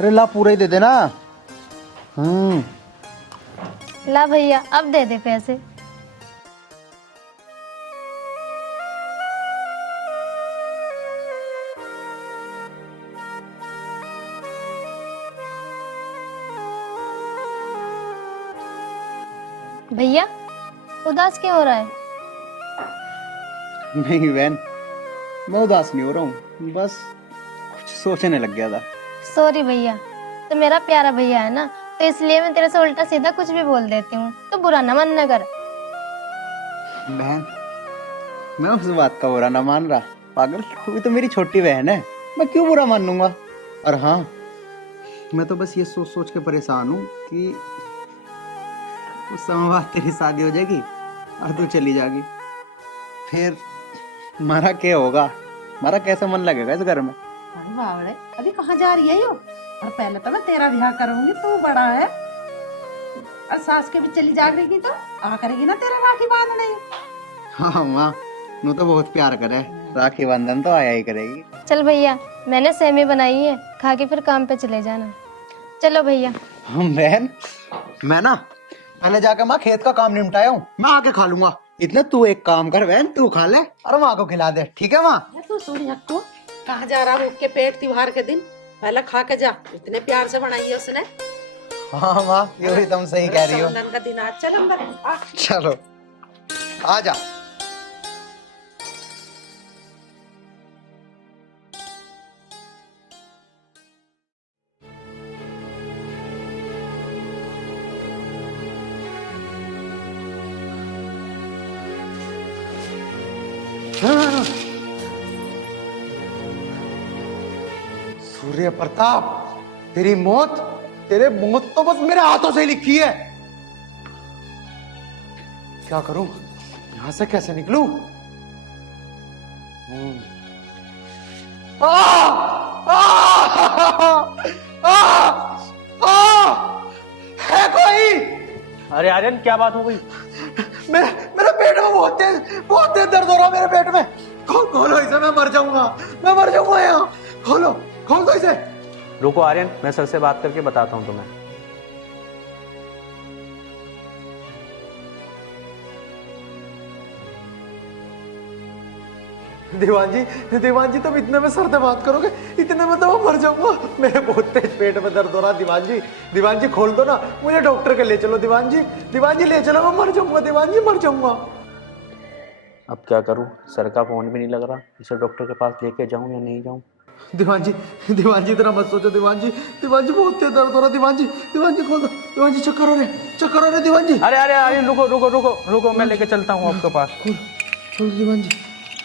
अरे ला पूरा ही दे देना। ला भैया अब दे दे पैसे। भैया उदास क्यों हो रहा है? नहीं बहन, मैं उदास नहीं हो रहा हूँ, बस कुछ सोचने लग गया था। सॉरी भैया, तो मेरा प्यारा भैया है ना, तो इसलिए मैं तेरे से उल्टा सीधा कुछ भी बोल देती हूँ, तो बुरा ना मानना कर। बहन, मैं उस बात का बुरा ना मान रहा। पागल, तू भी तो मेरी छोटी बहन है, मैं क्यों बुरा मान लूंगा। और हाँ, मैं तो बस ये सोच सोच के परेशान हूँ कि उस समय बाद तेरी शादी हो जाएगी और तू चली जाएगी, फिर हमारा क्या होगा? हमारा कैसा मन लगेगा इस घर में? अरे बावड़े, अभी कहाँ जा रही है यो? और पहले तो मैं तेरा ब्याह करूंगी, तू बड़ा है। और सास के भी चली जाएगी तो आ करेगी ना तेरा राखी बांधने। हाँ माँ, नू तो बहुत प्यार करे, राखी बंधन तो आया ही करेगी। चल भैया, मैंने सेमी बनाई है, खा के फिर काम पे चले जाना। चलो भैया। बहन, मैं ना पहले जाकर माँ खेत का काम निपटाया हूँ, मैं आके खा लूंगा। इतना तू एक काम कर बहन, तू खा ले और माँ को खिला दे, ठीक है माँ? तू सुन हक्कू, कहाँ जा रहा भूख के पेट त्योहार के दिन? पहले खा के जा, इतने प्यार से बनाई है उसने। हाँ माँ, ये भी तुम सही कह रही हो। रक्षाबंधन का दिन आज, चल अंदर आ। चलो आ जा। सूर्य प्रताप, तेरी मौत तो बस मेरे हाथों से ही लिखी है। क्या करूं, यहां से कैसे निकलूं? है कोई? अरे आर्यन, क्या बात हो गई? मेरे पेट में बहुत तेज दर्द हो रहा, मेरे पेट में। खोलो इसे, मैं मर जाऊंगा यहाँ। खोल दो इसे। रुको आर्यन, मैं सर से बात करके बताता हूँ तुम्हें। दीवान जी तुम इतने में सर से बात करोगे? इतने में तो मैं मर जाऊंगा, मेरे बहुत तेज पेट में दर्द हो रहा। दीवान जी खोल दो ना, मुझे डॉक्टर के ले चलो। दीवान जी ले चलो, मैं मर जाऊंगा। दीवान जी मर जाऊंगा। अब क्या करूँ, सर का फोन भी नहीं लग रहा, इसे डॉक्टर के पास लेके जाऊँ या नहीं जाऊँ? दीवान जी इतना मत सोचो। दीवान जी बहुत तेज दर्द हो रहा। दीवान जी खोल दो। दीवान जी चक्कर हो रहे दीवान जी। अरे अरे अरे, रुको, मैं लेके चलता हूँ आपके पास। खोल दो दीवान जी,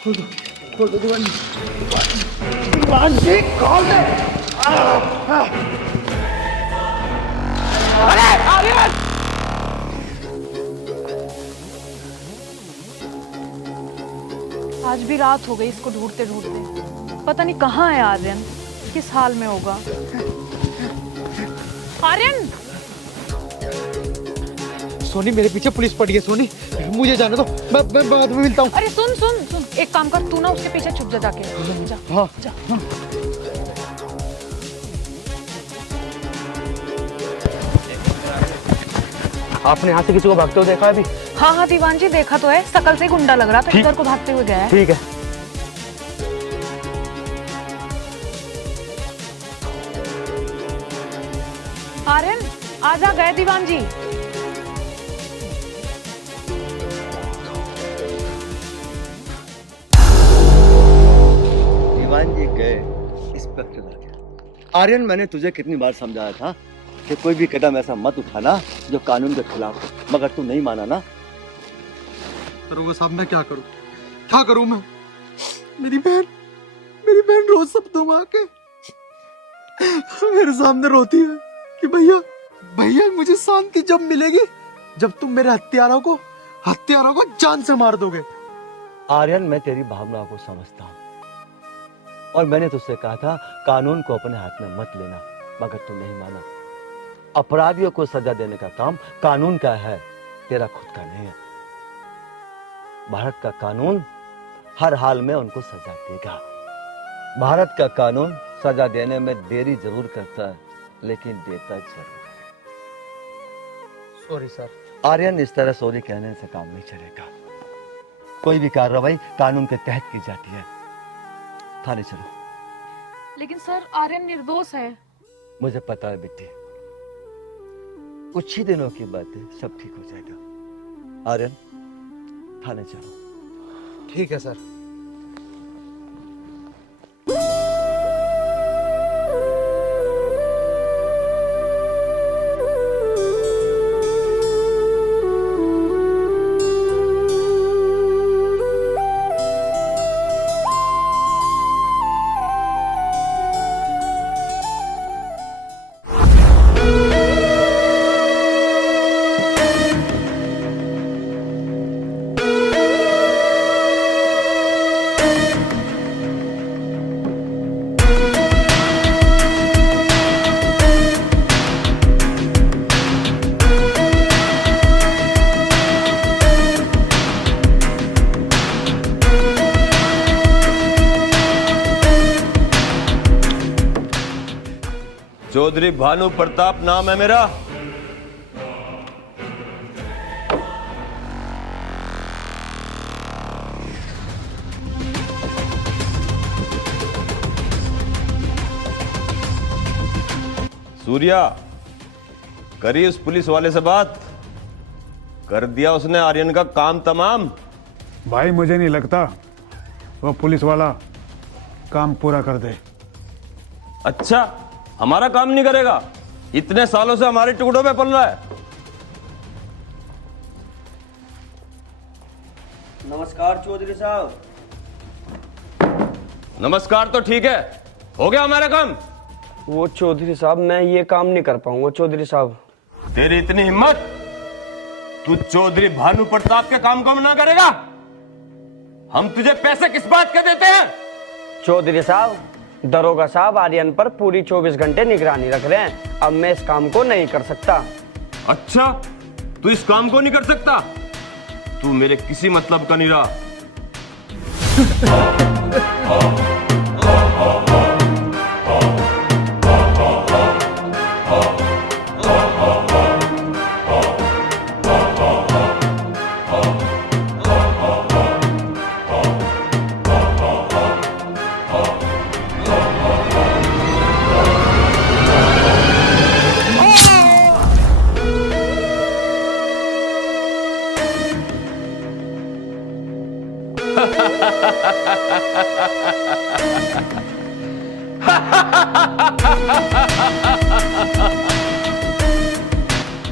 खोल दो दीवान जी, खोल दे। अरे आर्यन! आज भी रात हो गई इसको ढूंढते ढूंढते। पता नहीं कहाँ है आर्यन, किस हाल में होगा। आर्यन! सोनी, मेरे पीछे पुलिस पड़ी है। सोनी, मुझे जाने दो, मैं बाद में मिलता हूँ। अरे सुन, एक काम कर, तू ना उसके पीछे छुप जा जाके। जा, हाँ जा। आपने यहाँ से किसी को भागते हुए देखा है अभी? हाँ दीवान जी, देखा तो है, शकल से गुंडा लग रहा था, इधर को भागते हुए गया है। ठीक है। आर्यन, आजा, गए दीवान जी। दीवान जी गए, इंस्पेक्टर आ गया। आर्यन, मैंने तुझे कितनी बार समझाया था कि कोई भी कदम ऐसा मत उठाना जो कानून के खिलाफ हो, मगर तू नहीं माना ना। दरोगा साहब, मैं क्या करूं मैं? मेरी बहन रोज सपनों में आके मेरे सामने रोती है कि भैया मुझे शांति जब मिलेगी जब तुम मेरे हत्यारों को जान से मार दोगे। आर्यन, मैं तेरी भावनाओं को समझता हूँ और मैंने तुझसे कहा था कानून को अपने हाथ में मत लेना, मगर तू नहीं माना। अपराधियों को सजा देने का काम कानून का है, तेरा खुद का नहीं है। भारत का कानून हर हाल में उनको सजा देगा। भारत का कानून सजा देने में देरी जरूर करता है, लेकिन देता जरूर है। Sorry sir. आर्यन, इस तरह सॉरी कहने से काम नहीं चलेगा। कोई भी कार्रवाई कानून के तहत की जाती है। थाने चलो। लेकिन सर, आर्यन निर्दोष है। मुझे पता है बेटी, कुछ ही दिनों की बात है, सब ठीक हो जाएगा। आर्यन, थाने चलो। ठीक है सर। चौधरी भानु प्रताप नाम है मेरा। सूर्या, करी उस पुलिस वाले से बात। कर दिया उसने आर्यन का काम तमाम। भाई मुझे नहीं लगता वो पुलिस वाला काम पूरा कर दे। अच्छा, हमारा काम नहीं करेगा? इतने सालों से हमारे टुकड़ों पे पल रहा है। नमस्कार चौधरी साहब। नमस्कार तो ठीक है, हो गया हमारा काम। वो चौधरी साहब, मैं ये काम नहीं कर पाऊंगा चौधरी साहब। तेरी इतनी हिम्मत, तू चौधरी भानु प्रताप के काम को मना करेगा? हम तुझे पैसे किस बात के देते हैं? चौधरी साहब, दरोगा साहब आर्यन पर पूरी 24 घंटे निगरानी रख रहे हैं। अब मैं इस काम को नहीं कर सकता। अच्छा, तू इस काम को नहीं कर सकता? तू मेरे किसी मतलब का नहीं रहा।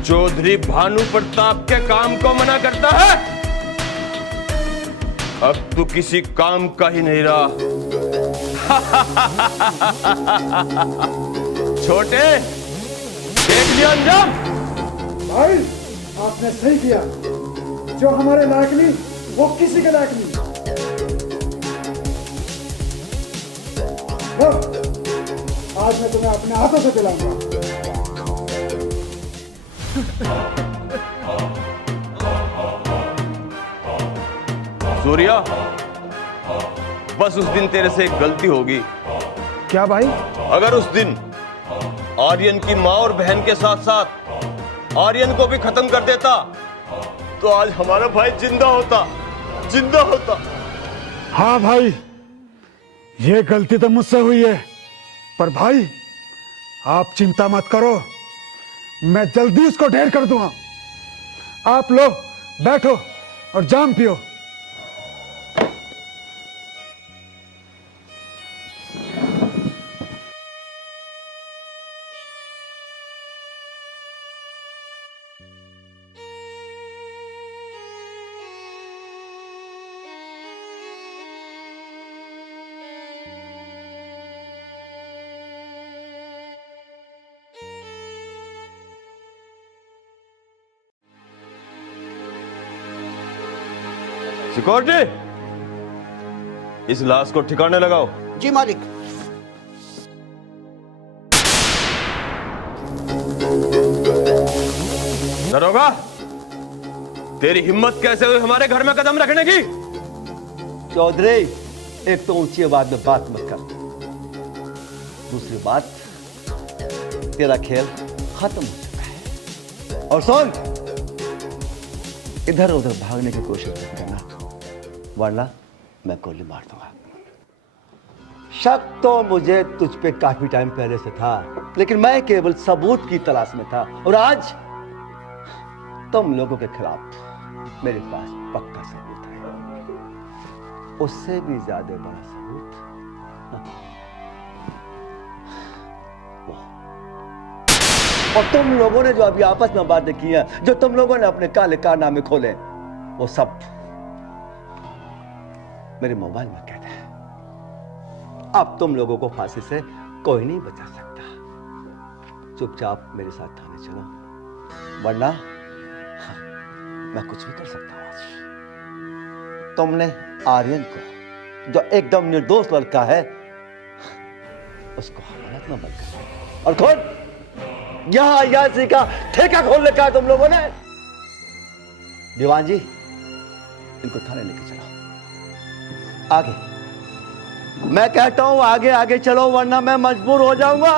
चौधरी भानु प्रताप के काम को मना करता है? अब तू किसी काम का ही नहीं रहा। छोटे, देख लिया अंजाम। भाई आपने सही किया। जो हमारे लायक नहीं वो किसी के लायक नहीं। लो, आज मैं तुम्हें अपने हाथों से दिलाऊंगा। सूर्या, बस उस दिन तेरे से एक गलती होगी। क्या भाई? अगर उस दिन आर्यन की माँ और बहन के साथ साथ आर्यन को भी खत्म कर देता तो आज हमारा भाई जिंदा होता, जिंदा होता। हाँ भाई, ये गलती तो मुझसे हुई है, पर भाई आप चिंता मत करो, मैं जल्दी उसको ढेर कर दूंगा। आप लो, बैठो और जाम पियो। सिक्योरिटी, इस लाश को ठिकाने लगाओ। जी मालिक। दरोगा, तेरी हिम्मत कैसे हुई हमारे घर में कदम रखने की? चौधरी, एक तो ऊंची आवाज में बात मत कर। दूसरी बात, तेरा खेल खत्म हो चुका है। और सुन, इधर उधर भागने की कोशिश मत करना, वरना मैं गोली मार दूंगा। शक तो मुझे तुझ पे काफी टाइम पहले से था, लेकिन मैं केवल सबूत की तलाश में था। और आज तुम लोगों के खिलाफ मेरे पास पक्का सबूत है, उससे भी ज्यादा बड़ा सबूत। और तुम लोगों ने जो अभी आपस में बातें की हैं, जो तुम लोगों ने अपने काले कारनामे खोले, वो सब मेरे मोबाइल में कैद है। अब तुम लोगों को फांसी से कोई नहीं बचा सकता। चुपचाप मेरे साथ थाने चलो, वरना मैं कुछ भी कर सकता हूं। आज तुमने आर्यन को, जो एकदम निर्दोष लड़का है, उसको हवालात में बंद कर दिया। और खुद यहां अयाशी का ठेका खोलने का तुम लोगों ने। दीवान जी, इनको थाने लेके चलो। आगे, मैं कहता हूं आगे आगे चलो, वरना मैं मजबूर हो जाऊंगा।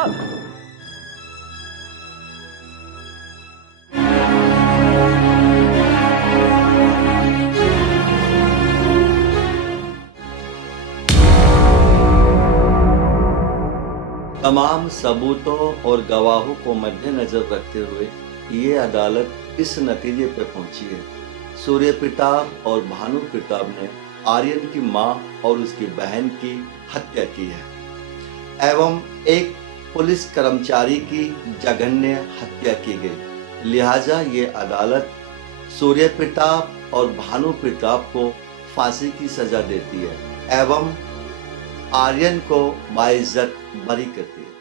तमाम सबूतों और गवाहों को मद्देनजर रखते हुए ये अदालत इस नतीजे पर पहुंची है, सूर्य प्रताप और भानु प्रताप ने आर्यन की मां और उसकी बहन की हत्या की है एवं एक पुलिस कर्मचारी की जघन्य हत्या की गई। लिहाजा ये अदालत सूर्य प्रताप और भानु प्रताप को फांसी की सजा देती है एवं आर्यन को बाइज्जत बरी करती है।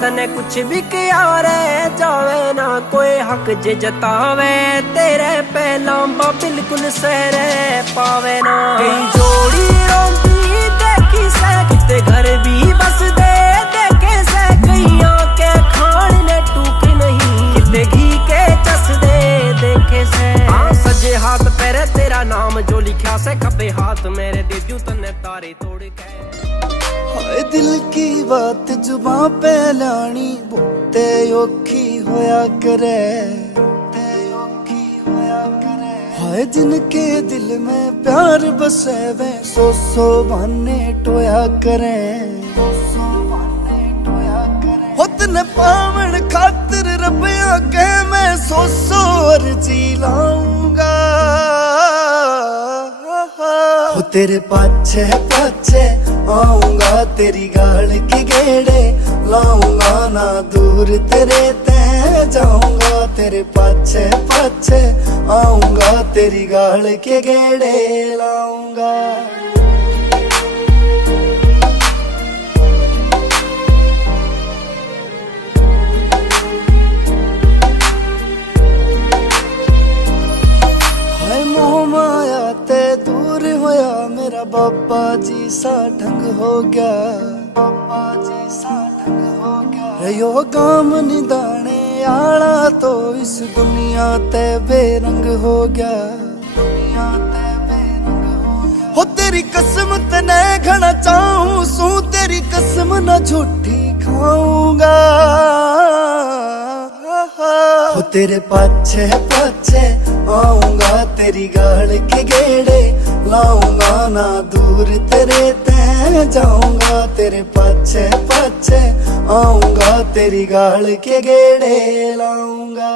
तने कुछ भी किया रे जावे ना कोई हक जे जतावे तेरे पहलांबा बिल्कुल सहरे पावे ना। कई जोड़ी रोंदी देखी से किते घर भी बस दे देखे से कईयां के खान ने टूक नहीं किते घी के चस दे देखे से। हाँ सजे हाथ पैरे तेरा नाम जो लिखा से खबे हाथ मेरे दे दू तने तारे तोड़ के। हाय दिल की बात जुबां पे लानी बहुते औखी होया करे, हाय जिनके दिल में प्यार बसे वे सौ बहाने टोया करे। होतन पावन खातिर रबिया के मैं सौ अर्जी लाऊंगा। हो तेरे पाछे पाछे आऊंगा तेरी गाल के गेड़े लाऊंगा ना दूर तेरे ते जाऊंगा। तेरे पाछे पाछे आऊंगा तेरी गाल के गेड़े लाऊंगा। हाय मोह माया ते दूर होया मेरा बाबा जी सा ढंग हो गया। बाबा जी सा ढंग हो गया यो गाम निदाने आला तो इस दुनिया ते बेरंग हो गया। दुनिया ते बेरंग हो गया। हो तेरी कसम तने घना चाहूं सू तेरी कसम न झूठी खाऊंगा। हो तेरे पाछे पाछे आऊंगा तेरी गाल के गेड़े लाऊंगा ना दूर तेरे ते जाऊंगा। तेरे पाछे पाछे आऊंगा तेरी गाल के गेड़े लाऊंगा।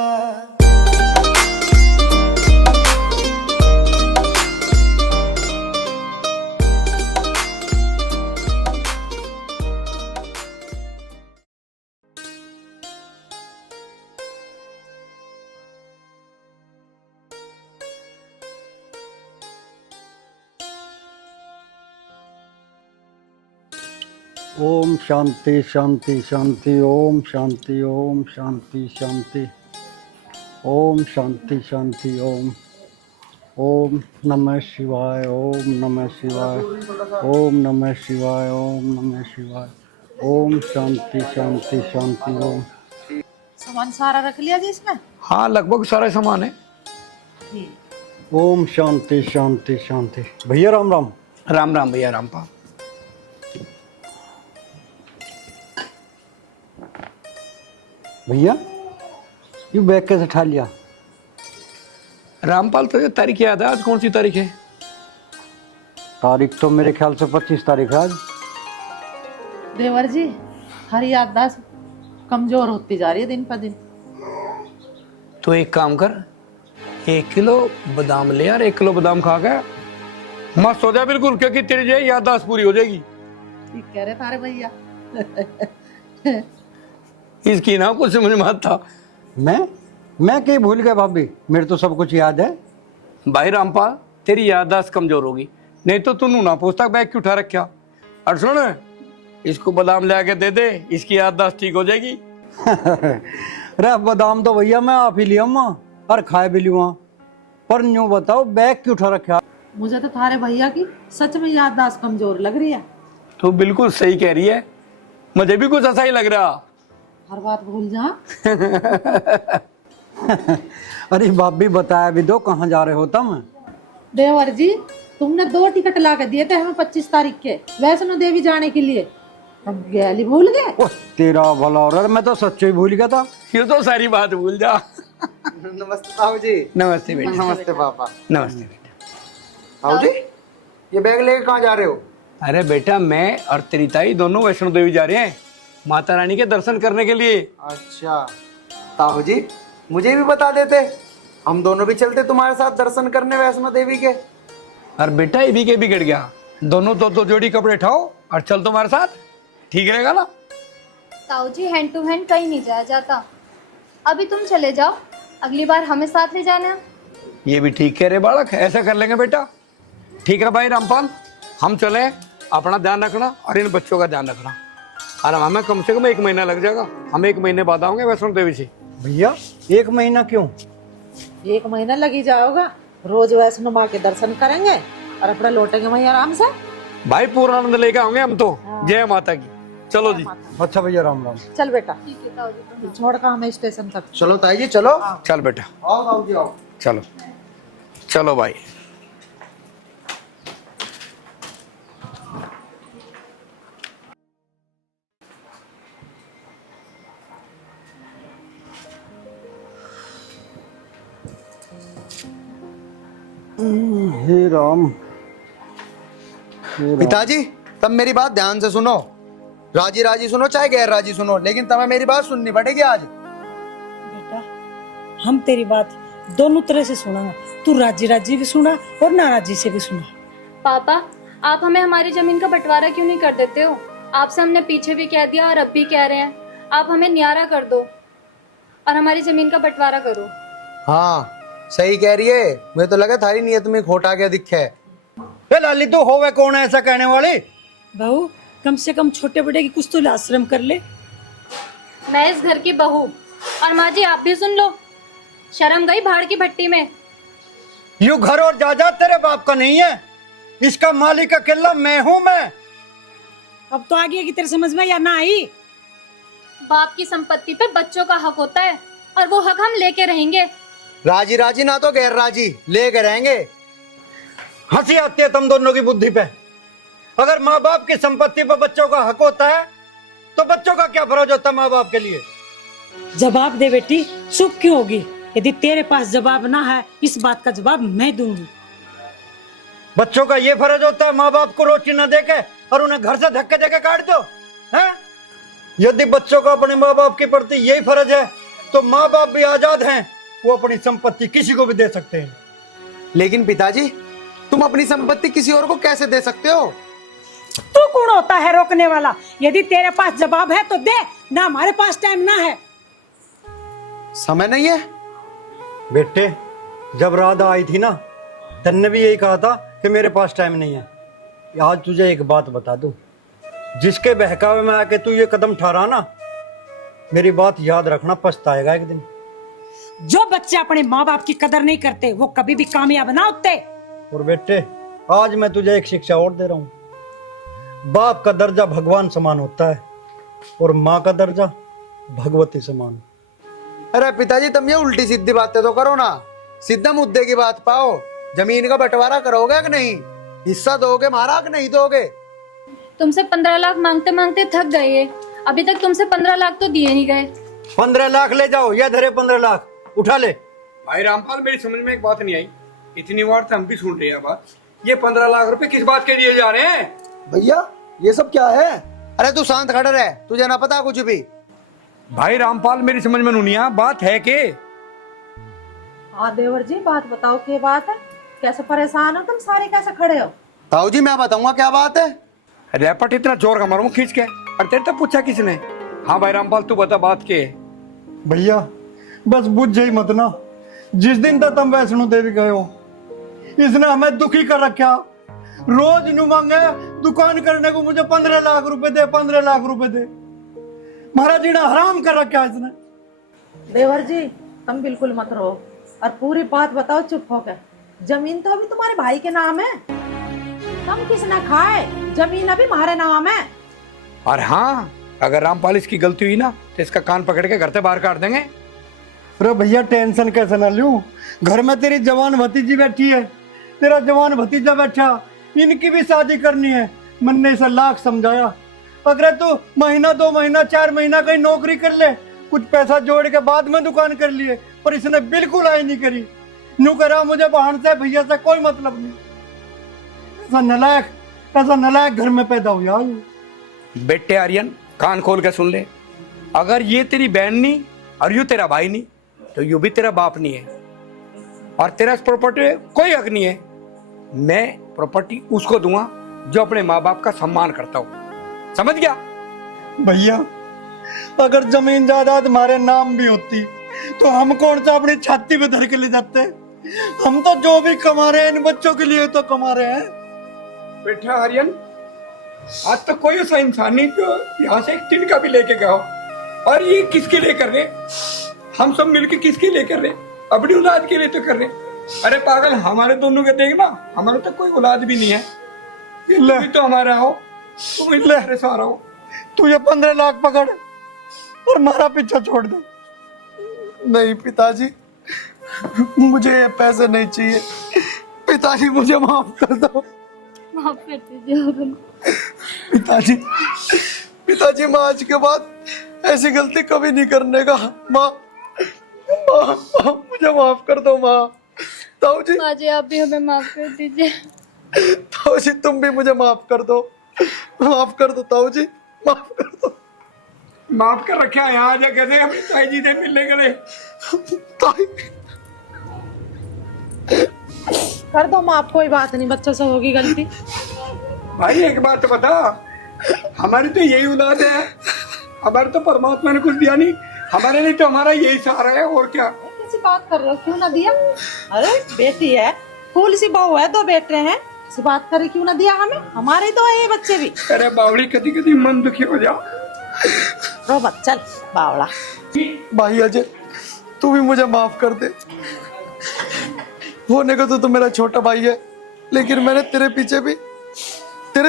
ओम शांति शांति शांति ओम शांति ओम शांति शांति ओम शांति शांति ओम ओम नमः शिवाय ओम नमः शिवाय ओम नमः शिवाय ओम नमः शिवाय ओम शांति शांति शांति ओम। सामान सारा रख लिया जी इसमें? हाँ लगभग सारा सामान है। ओम शांति शांति शांति। भैया राम राम। राम राम भैया रामपाल। भैया ये बैग कैसे उठा लिया? रामपाल तुझे तारीख याद है? आज कौन सी तारीख है? तारीख तो मेरे ख्याल से 25 तारीख है आज। देवर जी हरी याददाश्त कमजोर होती जा रही है दिन पर दिन। तो एक काम कर 1 किलो बादाम ले यार। 1 किलो बादाम खा के मस्त हो जा बिल्कुल, क्योंकि तेरी जो याददाश्त पूरी हो जाएगी। ठीक कह रहे तारे भैया। इसकी ना कुछ समझ में आता। मैं कहीं भूल गया भाभी, मेरे तो सब कुछ याद है। भाई रामपाल तेरी याददाश्त कमजोर होगी, नहीं तो तू ना पूछता बैग क्यों उठा रखा। और सुन इसको बादाम ले आके दे दे, इसकी याददाश्त ठीक हो जाएगी। रे बादाम तो भैया मैं आप ही लिया और खाए भी लूँ, पर यूँ बताओ बैग क्यों उठा रखा? मुझे तो थारे भैया की सच में याददाश्त कमजोर लग रही है। तू बिल्कुल सही कह रही है, मुझे भी कुछ ऐसा ही लग रहा। हर बात भूल जा। अरे भाभी बताया भी दो, कहाँ जा रहे हो तुम? देवर जी तुमने 2 टिकट ला के दिए थे हमें 25 तारीख के वैष्णो देवी जाने के लिए, अब गैली भूल गए। तेरा भला हो रहा, मैं तो सच्चे ही भूल गया था। ये तो सारी बात भूल जा। नमस्ते ताऊ जी। नमस्ते बेटा। नमस्ते पापा। नमस्ते बेटा। ताऊ जी, ये बैग लेके कहाँ जा रहे हो? अरे बेटा, मैं और तेरी ताई दोनों वैष्णो देवी जा रहे हैं माता रानी के दर्शन करने के लिए। अच्छा ताऊ जी, मुझे भी बता देते, हम दोनों भी चलते तुम्हारे साथ दर्शन करने वैष्णो देवी के। और बेटा ये भी के बिगड़ गया, दोनों दो जोड़ी कपड़े उठाओ और चल तुम्हारे साथ, ठीक रहेगा ना? ताऊ जी, हैंड टू हैंड कहीं नहीं जाया जाता। अभी तुम चले जाओ, अगली बार हमें साथ ले जाना। ये भी ठीक कह रहे बालक, ऐसा कर लेंगे बेटा। ठीक है भाई रामपाल, हम चले, अपना ध्यान रखना और इन बच्चों का ध्यान रखना। और हमें कम से कम 1 महीना लग जाएगा, हम 1 महीने बाद आएंगे वैष्णो देवी से। भैया 1 महीना क्यों? 1 महीना लगी जाओगा, रोज वैष्णो माँ के दर्शन करेंगे और अपना लौटेंगे वहीं आराम से। भाई पूरा आनंद लेके आओगे हम तो। जय माता की। चलो जी। अच्छा भैया, राम राम। चल बेटा, ठीक है ताऊ जी। छोड़ का हमें स्टेशन तक। चलो ताई जी, चलो। चल बेटा, आओ ताऊ जी, आओ। चलो चलो भाई। हे राम। पिताजी, तब मेरी बात ध्यान से सुनो, राजी राजी सुनो चाहे गैर राजी सुनो, लेकिन तुम्हें मेरी बात सुननी पड़ेगी आज। बेटा, हम तेरी बात दोनों तरह से सुनांगा, तू राजी राजी भी सुना और नाराजी से भी सुना। पापा, आप हमें हमारी जमीन का बंटवारा क्यों नहीं कर देते हो? आपसे हमने पीछे भी कह दिया और अब भी कह रहे हैं, आप हमें न्यारा कर दो और हमारी जमीन का बंटवारा करो। हाँ सही कह रही है, मुझे तो लगा थारी नियत में खोट आ गया दिखे। लाली तो होवे कौन है ऐसा कहने वाली? बहू, कम से कम छोटे बड़े की कुछ तो आश्रम कर ले। मैं इस घर की बहू, और माँ जी आप भी सुन लो, शर्म गई भाड़ की भट्टी में। यू घर और जायदाद तेरे बाप का नहीं है, इसका मालिक अकेला मैं हूँ। मैं अब तो आ गया कि तेरे समझ में या ना आई? बाप की संपत्ति पे बच्चों का हक होता है और वो हक हम लेके रहेंगे। राजी राजी ना तो गैर राजी लेके रहेंगे। हंसी आती है तुम दोनों की बुद्धि पे। अगर माँ बाप की संपत्ति पर बच्चों का हक होता है तो बच्चों का क्या फर्ज होता है माँ बाप के लिए? जवाब दे बेटी, चुप क्यों होगी? यदि तेरे पास जवाब ना है, इस बात का जवाब मैं दूंगी। बच्चों का ये फर्ज होता है माँ बाप को रोटी न देके और उन्हें घर से धक्के देके काट दो, हैं? यदि बच्चों का अपने माँ बाप के प्रति यही फर्ज है तो माँ बाप भी आजाद हैं, वो अपनी संपत्ति किसी को भी दे सकते हैं। लेकिन पिताजी, तुम अपनी संपत्ति किसी और को कैसे दे सकते हो? तू कौन होता है रोकने वाला? यदि तेरे पास जवाब है तो दे, ना हमारे पास टाइम ना है। समय नहीं है? बेटे, जब राधा आई थी ना, तन्ने भी यही कहा था कि मेरे पास टाइम नहीं है। आज तुझे एक बात बता दूं, जिसके बहकावे में आके तू ये कदम ठहरा ना, मेरी बात याद रखना, पछताएगा एक दिन। जो बच्चे अपने माँ बाप की कदर नहीं करते वो कभी भी कामयाब ना होते। और बेटे, आज मैं तुझे एक शिक्षा और दे रहा हूँ, बाप का दर्जा भगवान समान होता है और माँ का दर्जा भगवती समान। अरे पिताजी, तुम ये उल्टी सीधी बातें तो करो ना, सीधा मुद्दे की बात पाओ। जमीन का बंटवारा करोगे कि नहीं? हिस्सा दोगे मारा कि नहीं दोगे? तुमसे 15 लाख मांगते मांगते थक गए ये, अभी तक तुमसे 15 लाख तो दिए नहीं गए। 15 लाख ले जाओ, या धरे 15 लाख उठा ले। भाई रामपाल, मेरी समझ में एक बात नहीं आई, इतनी बार तो हम भी सुन रहे हैं बात, ये 15 लाख रुपए किस बात के दिए जा रहे हैं? भैया ये सब क्या है? अरे तू शांत खड़ा रह, तुझे ना पता कुछ भी। भाई रामपाल, मेरी समझ में नहीं आया, बात है के? हाँ देवर जी, बात बताओ क्या बात है? कैसे परेशान हो तुम सारे, कैसे खड़े हो? ताऊ जी मैं बताऊंगा क्या बात है। रैपट इतना जोर का मारूं खींच के, और तेरे तो पूछा किसने? हाँ भाई रामपाल, तू बता बात के। भैया बस बुझ जाई मत ना, जिस दिन तक तुम वैष्णो देवी गए हो इसने हमें दुखी कर रखा। रोज नु मांगे दुकान करने को मुझे 15 लाख रुपए दे, 15 लाख रुपए दे। महाराज जी ने हराम कर रखा इसने। देवर जी तुम बिल्कुल मत रहो और पूरी बात बताओ चुप होकर। जमीन तो अभी तुम्हारे भाई के नाम है, तुम किसने खाए? जमीन अभी हमारे नाम है। और हाँ, अगर रामपाल इसकी गलती हुई ना तो इसका कान पकड़ के घर से बाहर काट देंगे। अरे भैया टेंशन कैसे ना लूं, घर में तेरी जवान भतीजी बैठी है, तेरा जवान भतीजा बैठा, इनकी भी शादी करनी है। मैंने इसे लाख समझाया, अगर तू महीना 2 महीना 4 महीना कहीं नौकरी कर ले, कुछ पैसा जोड़ के बाद में दुकान कर लिए, पर इसने बिल्कुल आई नहीं करी। यूं करा मुझे बहन से भैया से कोई मतलब नहीं। ऐसा नलायक घर में पैदा हुआ। बेटे आर्यन कान खोल के सुन ले, अगर ये तेरी बहन नहीं और यू तेरा भाई नहीं तो यू भी तेरा बाप नहीं है, और तेरा इस प्रॉपर्टी में कोई हक नहीं है। मैं प्रॉपर्टी उसको दूंगा जो अपने माँ बाप का सम्मान करता हो, समझ गया? भैया अगर जमीन जायदाद हमारे नाम भी होती तो हम कौन सा अपनी छाती पे धर के ले जाते? हम तो जो भी कमा रहे हैं इन बच्चों के लिए तो कमा रहे हैं। बेटा आर्यन, आज तक कोई ऐसा इंसान नहीं जो यहाँ से एक तिनका भी लेके गया हो। और ये किसके लिए कर रहे? हम सब मिलके किसके लिए कर रहे? अपनी औलाद के लिए तो कर रहे। अरे पागल, हमारे दोनों के देखना, हमारे तो कोई औलाद भी नहीं है, ये भी तो हमारा हो, तुम इतने सारा हो। तू ये 15 लाख पकड़ और हमारा पीछा छोड़ दे। नहीं पिताजी, मुझे ये पैसे नहीं चाहिए। पिताजी मुझे माफ कर दो। माफ कर दीजिए पिताजी माँ आज के बाद ऐसी गलती कभी नहीं करने का। माँ मुझे माफ कर दो। माँ ताऊ जी, माँ जी आप भी हमें माफ कर दीजिए। ताऊ जी तुम भी मुझे माफ कर दो। माफ कर दो ताऊ जी, माफ कर दो। माफ कर रखे हैं आज कहते अपनी ताई जी से मिलने के लिए। कर दो माफ, कोई बात नहीं, बच्चों से होगी गलती। भाई एक बात तो बता, हमारी तो यही औलाद है, हमारे तो परमात्मा ने कुछ दिया नहीं, हमारे लिए तो हमारा यही सहारा है, और क्या। कैसी बात कर रहे हो, क्यों ना दिया? अरे बेटी है, फूल सी बहू है, 2 बेटे हैं, ऐसी बात करे क्यों ना दिया हमें? हमारे तो है ये बच्चे भी। अरे बावड़ी, कभी कभी मन दुखी हो जा। रो मत, चल बावड़ा। भाई अजय तू भी मुझे माफ कर दे। होने को तो मेरा छोटा भाई है, लेकिन मैंने तेरे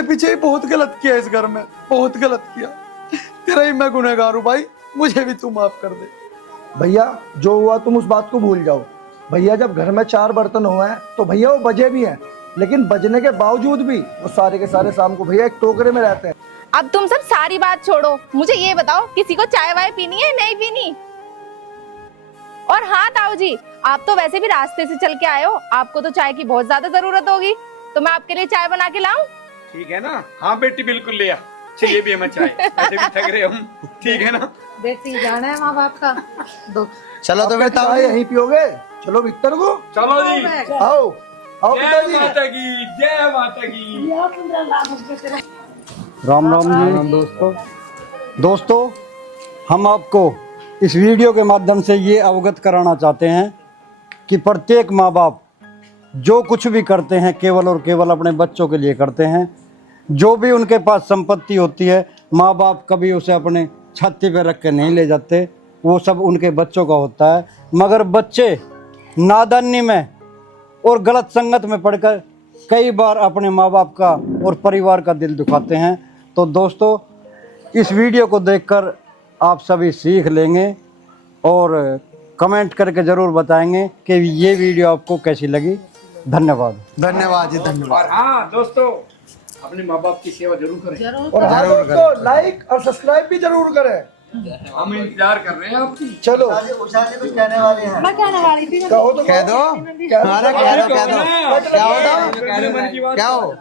पीछे ही बहुत गलत किया इस घर में, बहुत गलत किया। तेरा ही मैं गुनहगार हूँ भाई, मुझे भी तू माफ कर दे। भैया जो हुआ तुम उस बात को भूल जाओ। भैया जब घर में 4 बर्तन हुए हैं तो भैया वो बजे भी हैं, लेकिन बजने के बावजूद भी वो सारे के सारे शाम को भैया एक टोकरे में रहते हैं। अब तुम सब सारी बात छोड़ो, मुझे ये बताओ किसी को चाय वाय पीनी है नहीं पीनी? और हाँ ताऊ जी, आप तो वैसे भी रास्ते से चल के आए हो, आपको तो चाय की बहुत ज्यादा जरूरत होगी, तो मैं आपके लिए चाय बना के लाऊं? ठीक है ना? हाँ बेटी बिल्कुल ले आ, चाहिए भी हमें चाय, ऐसे भी थक रहे हम, ठीक है ना? बेटी जाना है माँ बाप का दुख। चलो तो फिर चाय यहीं पियोगे, चलो भीतर को। चलो जी, आओ आओ जय पिताजी। माता की, जय माता की। राम राम जी। राम दोस्तों हम आपको इस वीडियो के माध्यम से ये अवगत कराना चाहते हैं कि प्रत्येक माँ बाप जो कुछ भी करते हैं केवल और केवल अपने बच्चों के लिए करते हैं। जो भी उनके पास संपत्ति होती है माँ बाप कभी उसे अपने छाती पे रख के नहीं ले जाते, वो सब उनके बच्चों का होता है। मगर बच्चे नादानी में और गलत संगत में पड़कर कई बार अपने माँ बाप का और परिवार का दिल दुखाते हैं। तो दोस्तों इस वीडियो को देखकर आप सभी सीख लेंगे और कमेंट करके ज़रूर बताएंगे कि ये वीडियो आपको कैसी लगी। धन्यवाद। धन्यवाद जी, धन्यवाद। और हाँ दोस्तों, अपने माँ बाप की सेवा जरूर करें, और हाँ दोस्तों लाइक और सब्सक्राइब भी जरूर करें। हम इंतजार कर रहे हैं आपकी। चलो उषा जी कुछ कहने वाले हैं। मैं कहने वाली थी, कहो तो कह दो। क्या हो?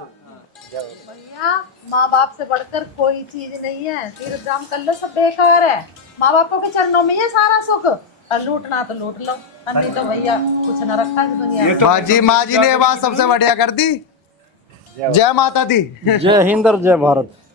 भैया माँ बाप से बढ़कर कोई चीज नहीं है, तीर्थ धाम कर लो सब बेकार है। माँ बापों के चरणों में है सारा सुख, और लूटना तो लूट लो, नहीं तो भैया कुछ न रखा है दुनिया में। माँ जी ने ये बात सबसे बढ़िया कर दी। जय माता दी। जय हिंद और जय भारत।